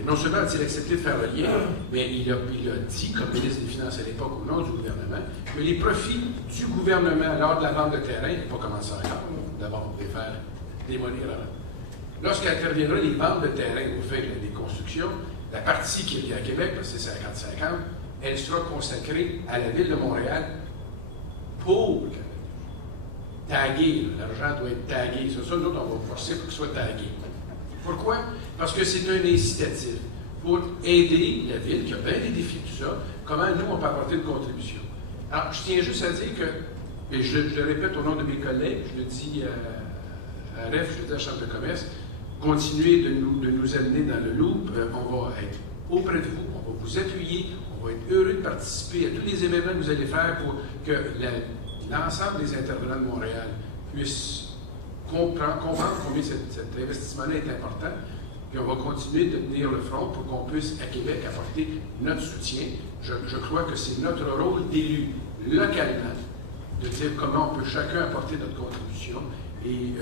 non seulement a-t-il accepté de faire le lien, mais il a dit, comme ministre des Finances à l'époque au nom du gouvernement, que les profits du gouvernement lors de la vente de terrain, il n'a pas commencé encore, d'abord on les faire démolir avant. Lorsqu'interviendra les ventes de terrain au fait des constructions, la partie qui est liée à Québec, parce que c'est 50-50, elle sera consacrée à la Ville de Montréal pour taguer. L'argent doit être tagué. C'est ça, nous autres, on va forcer pour qu'il soit tagué. Pourquoi? Parce que c'est un incitatif pour aider la Ville, qui a bien des défis, tout ça, comment nous, on peut apporter une contribution. Alors, je tiens juste à dire que, et je le répète au nom de mes collègues, je le dis à REF, je le dis à la Chambre de commerce, continuez de nous amener dans le loop, on va être auprès de vous, on va vous appuyer, on va être heureux de participer à tous les événements que vous allez faire pour que l'ensemble des intervenants de Montréal puissent comprendre combien cet investissement-là est important, puis on va continuer de tenir le front pour qu'on puisse, à Québec, apporter notre soutien. Je crois que c'est notre rôle d'élus localement de dire comment on peut chacun apporter notre contribution. Et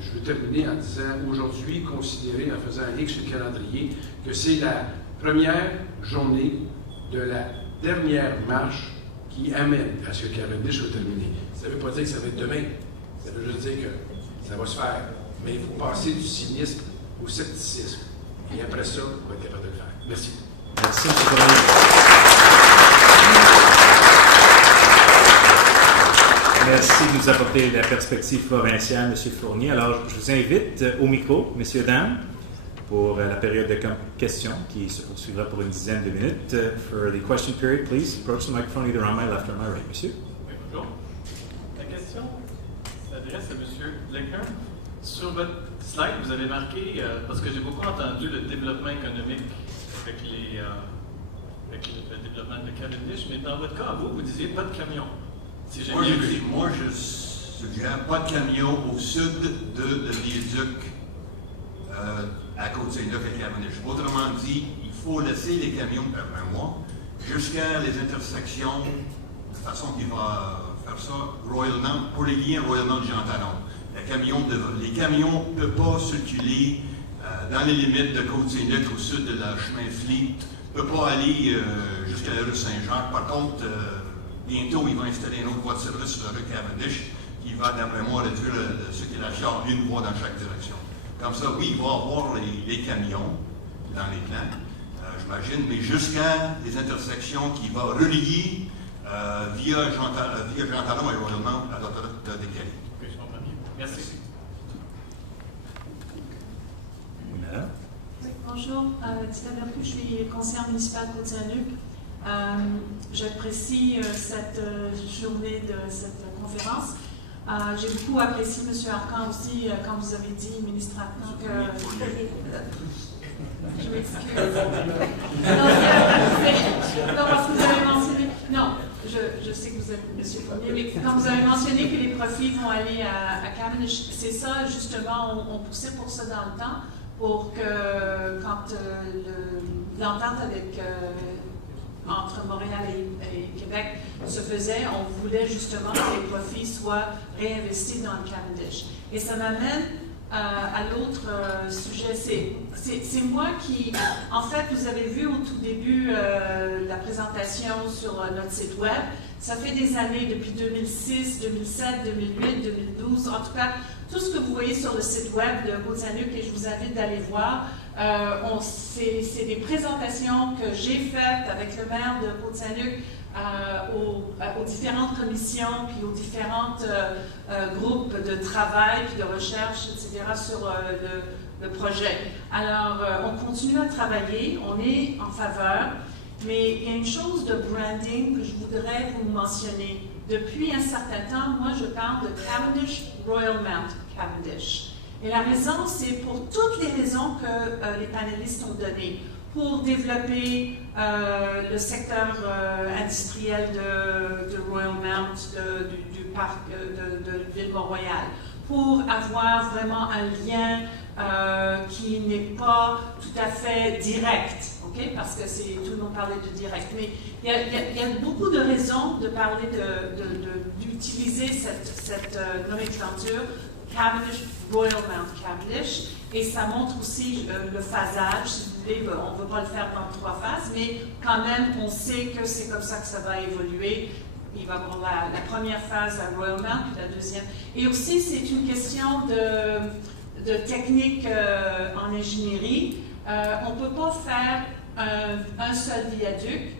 je veux terminer en disant, aujourd'hui, considérer, en faisant un lien sur le calendrier, que c'est la première journée de la dernière marche qui amène à ce que Cavendish soit terminé. Ça ne veut pas dire que ça va être demain. Ça veut juste dire que ça va se faire. Mais il faut passer du cynisme au scepticisme. Et après ça, on va être capable de le faire. Merci. Merci, M. Fournier. Merci de nous apporter la perspective provinciale, M. Fournier. Alors, je vous invite au micro, messieurs, dames, pour la période de questions qui se poursuivra pour une dizaine de minutes. For the question period, please approach the microphone either on my left or my right, monsieur. Oui, bonjour. La question s'adresse à M. Lecker. Sur votre slide, vous avez marqué, parce que j'ai beaucoup entendu le développement économique avec le développement de Cavendish, mais dans votre cas, vous disiez pas de camions. Si moi, je suggère pas de camions au sud de viaduc à Côte-Saint-Luc et Cavendish. Autrement dit, il faut laisser les camions, d'après moi, jusqu'à les intersections de façon qu'il va faire ça royalement, pour les liens royalement de Jean Talon. Les camions ne peuvent pas circuler dans les limites de Côte-Saint-Luc au sud de la chemin Fleet, ne peuvent pas aller jusqu'à la rue Saint-Jacques. Par contre, bientôt, ils vont installer une autre voie de service sur la rue Cavendish qui va, d'après moi, réduire ce qui est la charge d'une voie dans chaque direction. Comme ça, oui, il va y avoir les camions dans les plans, j'imagine, mais jusqu'à des intersections qui vont relier via Jean Talon et Royalement à l'autoroute de Cali. Oui, je comprends bien. Merci. Oui, bonjour, Tita Bercu, je suis conseillère municipale Côte-Saint-Luc. J'apprécie cette journée de cette conférence. J'ai beaucoup apprécié, M. Arcan, aussi, quand vous avez dit, ministre Arcan, que... Je m'excuse. Non, parce que vous avez mentionné... Non, je sais que vous êtes M. Fournier, mais quand vous avez mentionné que les profits vont aller à Cavendish, c'est ça, justement, on poussait pour ça dans le temps, pour que, quand l'entente avec... entre Montréal et Québec se faisait, on voulait justement que les profits soient réinvestis dans le Cavendish. Et ça m'amène à l'autre sujet. C'est moi qui... En fait, vous avez vu au tout début la présentation sur notre site web. Ça fait des années, depuis 2006, 2007, 2008, 2012, en tout cas, tout ce que vous voyez sur le site web de Côte-Saint-Luc, et je vous invite d'aller voir, c'est des présentations que j'ai faites avec le maire de Côte-Saint-Luc aux différentes commissions, puis aux différents groupes de travail, puis de recherche, etc., sur le projet. Alors, on continue à travailler, on est en faveur, mais il y a une chose de branding que je voudrais vous mentionner. Depuis un certain temps, moi, je parle de Cavendish Royal Mount Cavendish. Et la raison, c'est pour toutes les raisons que les panélistes ont données. Pour développer le secteur industriel de Royal Mount, du parc de l'île Mont-Royal, pour avoir vraiment un lien qui n'est pas tout à fait direct, okay? Parce que tout le monde parlait de direct. Mais il y a beaucoup de raisons de parler d'utiliser cette nomenclature Cavendish Royal Mount Cavendish, et ça montre aussi le phasage, si vous voulez. On ne veut pas le faire dans 3 phases, mais quand même, on sait que c'est comme ça que ça va évoluer. Il va y avoir la première phase à Royal Mount, puis la deuxième. Et aussi, c'est une question de technique en ingénierie. On ne peut pas faire un seul viaduc,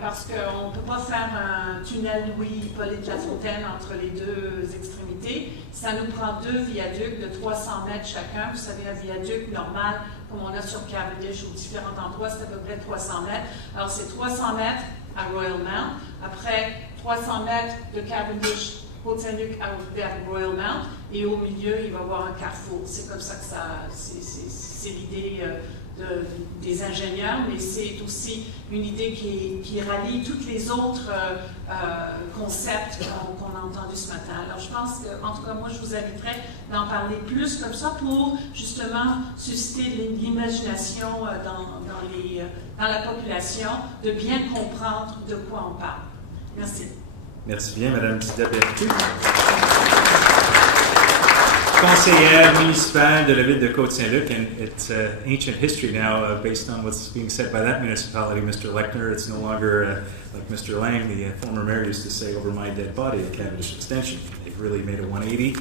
parce qu'on ne peut pas faire un tunnel Louis-Hippolyte Lafontaine entre les deux extrémités. Ça nous prend 2 viaducs de 300 mètres chacun. Vous savez, un viaduc normal, comme on a sur Cavendish ou différents endroits, c'est à peu près 300 mètres. Alors, c'est 300 mètres à Royal Mount. Après, 300 mètres de Cavendish, Côte-Saint-Luc vers Royal Mount. Et au milieu, il va y avoir un carrefour. C'est comme ça que c'est l'idée des ingénieurs, mais c'est aussi une idée qui rallie tous les autres concepts qu'on a entendus ce matin. Alors je pense que, en tout cas, moi je vous inviterais d'en parler plus comme ça pour justement susciter l'imagination dans la population, de bien comprendre de quoi on parle. Merci. Merci bien, Mme Zita Berthoud. Conseillère municipale de la ville de Côte-Saint-Luc, and it's ancient history now based on what's being said by that municipality, Mr. Lechner. It's no longer like Mr. Lang, the former mayor, used to say, over my dead body at Cavendish Extension. They've really made a 180.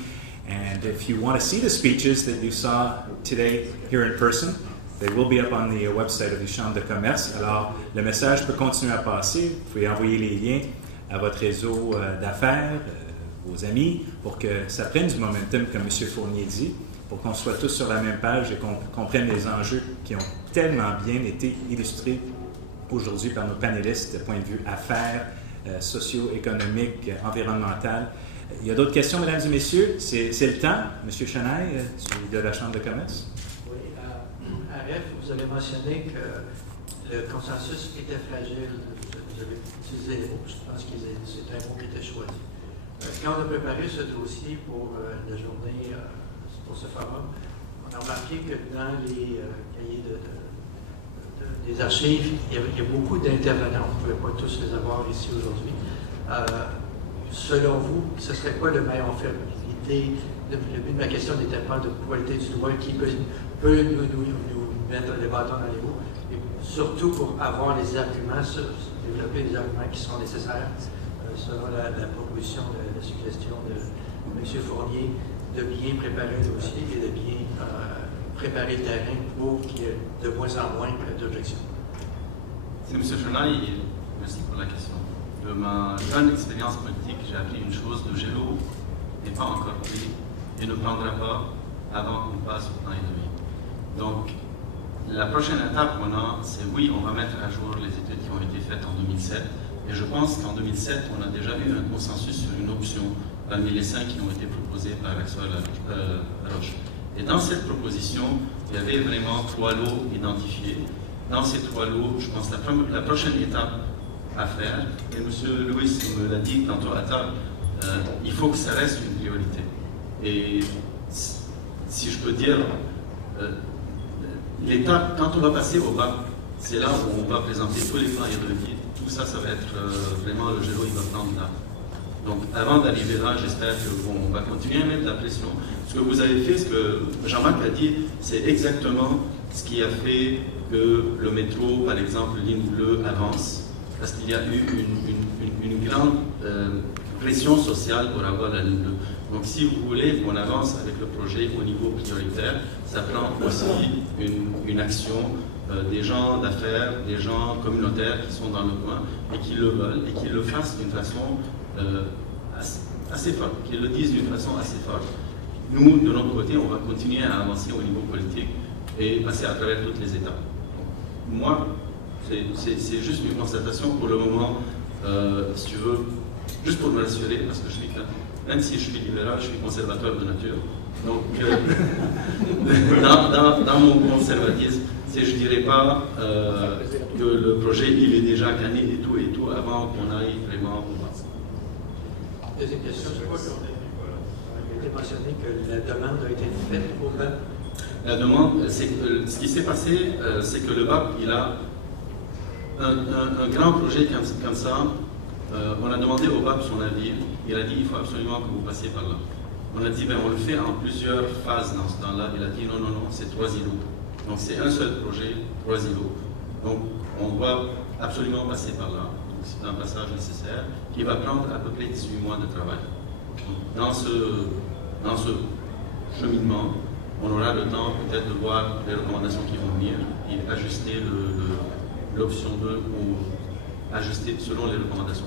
And if you want to see the speeches that you saw today here in person, they will be up on the website of the Chambre de commerce. Alors, le message peut continuer à passer. Vous pouvez envoyer les liens à votre réseau d'affaires, vos amis, pour que ça prenne du momentum, comme M. Fournier dit, pour qu'on soit tous sur la même page et qu'on comprenne les enjeux qui ont tellement bien été illustrés aujourd'hui par nos panélistes de point de vue affaires, socio-économiques, environnementales. Il y a d'autres questions, mesdames et messieurs? C'est le temps. M. Chenaille, de la Chambre de commerce. Oui, à RF, vous avez mentionné que le consensus était fragile. Vous avez utilisé les mots, je pense que c'est un mot qui était choisi. Quand on a préparé ce dossier pour la journée, pour ce forum, on a remarqué que dans les cahiers des archives, il y a beaucoup d'intervenants. On ne pouvait pas tous les avoir ici aujourd'hui. Selon vous, ce serait quoi le meilleur fait? Le but de ma question n'était pas de pointer du doigt qui peut nous mettre les bâtons dans les roues, mais surtout pour avoir les arguments, développer les arguments qui sont nécessaires. Selon la proposition, la suggestion de M. Fournier, de bien préparer le dossier et de bien préparer le terrain pour qu'il y ait de moins en moins d'objections. C'est M. Chenaille, merci pour la question. De ma jeune expérience politique, j'ai appris une chose, le gelo n'est pas encore pris et ne prendra pas avant qu'on passe au plan économique. Donc, la prochaine étape qu'on a, c'est oui, on va mettre à jour les études qui ont été faites en 2007. Et je pense qu'en 2007, on a déjà eu un consensus sur une option parmi les 5 qui ont été proposés par Axel Roche. Et dans cette proposition, il y avait vraiment 3 lots identifiés. Dans ces 3 lots, je pense que la prochaine étape à faire, et M. Lewis me l'a dit tantôt à table, il faut que ça reste une priorité. Et si je peux dire, l'étape, quand on va passer au bac, c'est là où on va présenter tous les plans hydrauliques. Tout ça, ça va être vraiment le gelo, il va prendre là. Donc, avant d'arriver là, j'espère qu'on va continuer à mettre de la pression. Ce que vous avez fait, ce que Jean-Marc a dit, c'est exactement ce qui a fait que le métro, par exemple, ligne bleue, avance. Parce qu'il y a eu une grande pression sociale pour avoir la ligne bleue. Donc, si vous voulez qu'on avance avec le projet au niveau prioritaire, ça prend aussi une action des gens d'affaires, des gens communautaires qui sont dans le coin et qui le veulent et qui le fassent d'une façon assez forte, qu'ils le disent d'une façon assez forte. Nous, de notre côté, on va continuer à avancer au niveau politique et passer à travers toutes les étapes. Donc, moi, c'est juste une constatation pour le moment, si tu veux, juste pour me rassurer, parce que je suis, même si je suis libéral, je suis conservateur de nature. Donc, dans mon conservatisme, je ne dirais pas que le projet il est déjà gagné et tout avant qu'on aille vraiment au bas. Deuxième question, je crois qu'il a été mentionné que la demande a été faite au BAP. La demande, ce qui s'est passé, c'est que le BAP, il a un grand projet comme ça. On a demandé au BAP son avis. Il a dit il faut absolument que vous passiez par là. On a dit ben, on le fait en plusieurs phases dans ce temps-là. Il a dit non, c'est 3 îlots. Donc c'est un seul projet, 3 îlots. Donc on doit absolument passer par là. Donc c'est un passage nécessaire qui va prendre à peu près 18 mois de travail. Donc, dans ce cheminement, on aura le temps peut-être de voir les recommandations qui vont venir et ajuster l'option 2 ou ajuster selon les recommandations.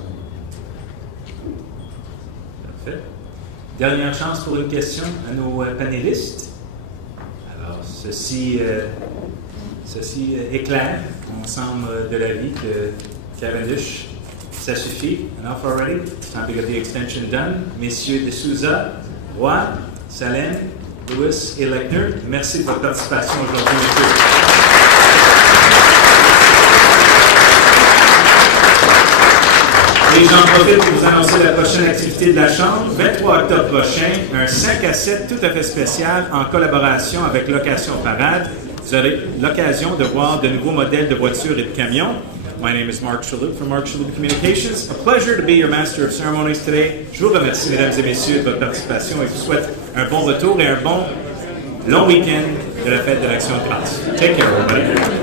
Parfait. Dernière chance pour une question à nos panélistes. Alors, ceci est clair ensemble de la vie que Cavendish, ça suffit. Enough already. It's time to get the extension done. Messieurs de Souza, Roy, Salem, Lewis et Lechner, merci de votre participation aujourd'hui, messieurs. Et j'en profite pour vous annoncer la prochaine activité de la Chambre. 23 octobre prochain, un 5 à 7 tout à fait spécial en collaboration avec Location Parade. Vous aurez l'occasion de voir de nouveaux modèles de voitures et de camions. My name is Mark Shalhoub from Mark Shalhoub Communications. A pleasure to be your Master of Ceremonies today. Je vous remercie, mesdames et messieurs, de votre participation et vous souhaite un bon retour et un bon long week-end de la fête de l'Action de grâce. Take care, everybody.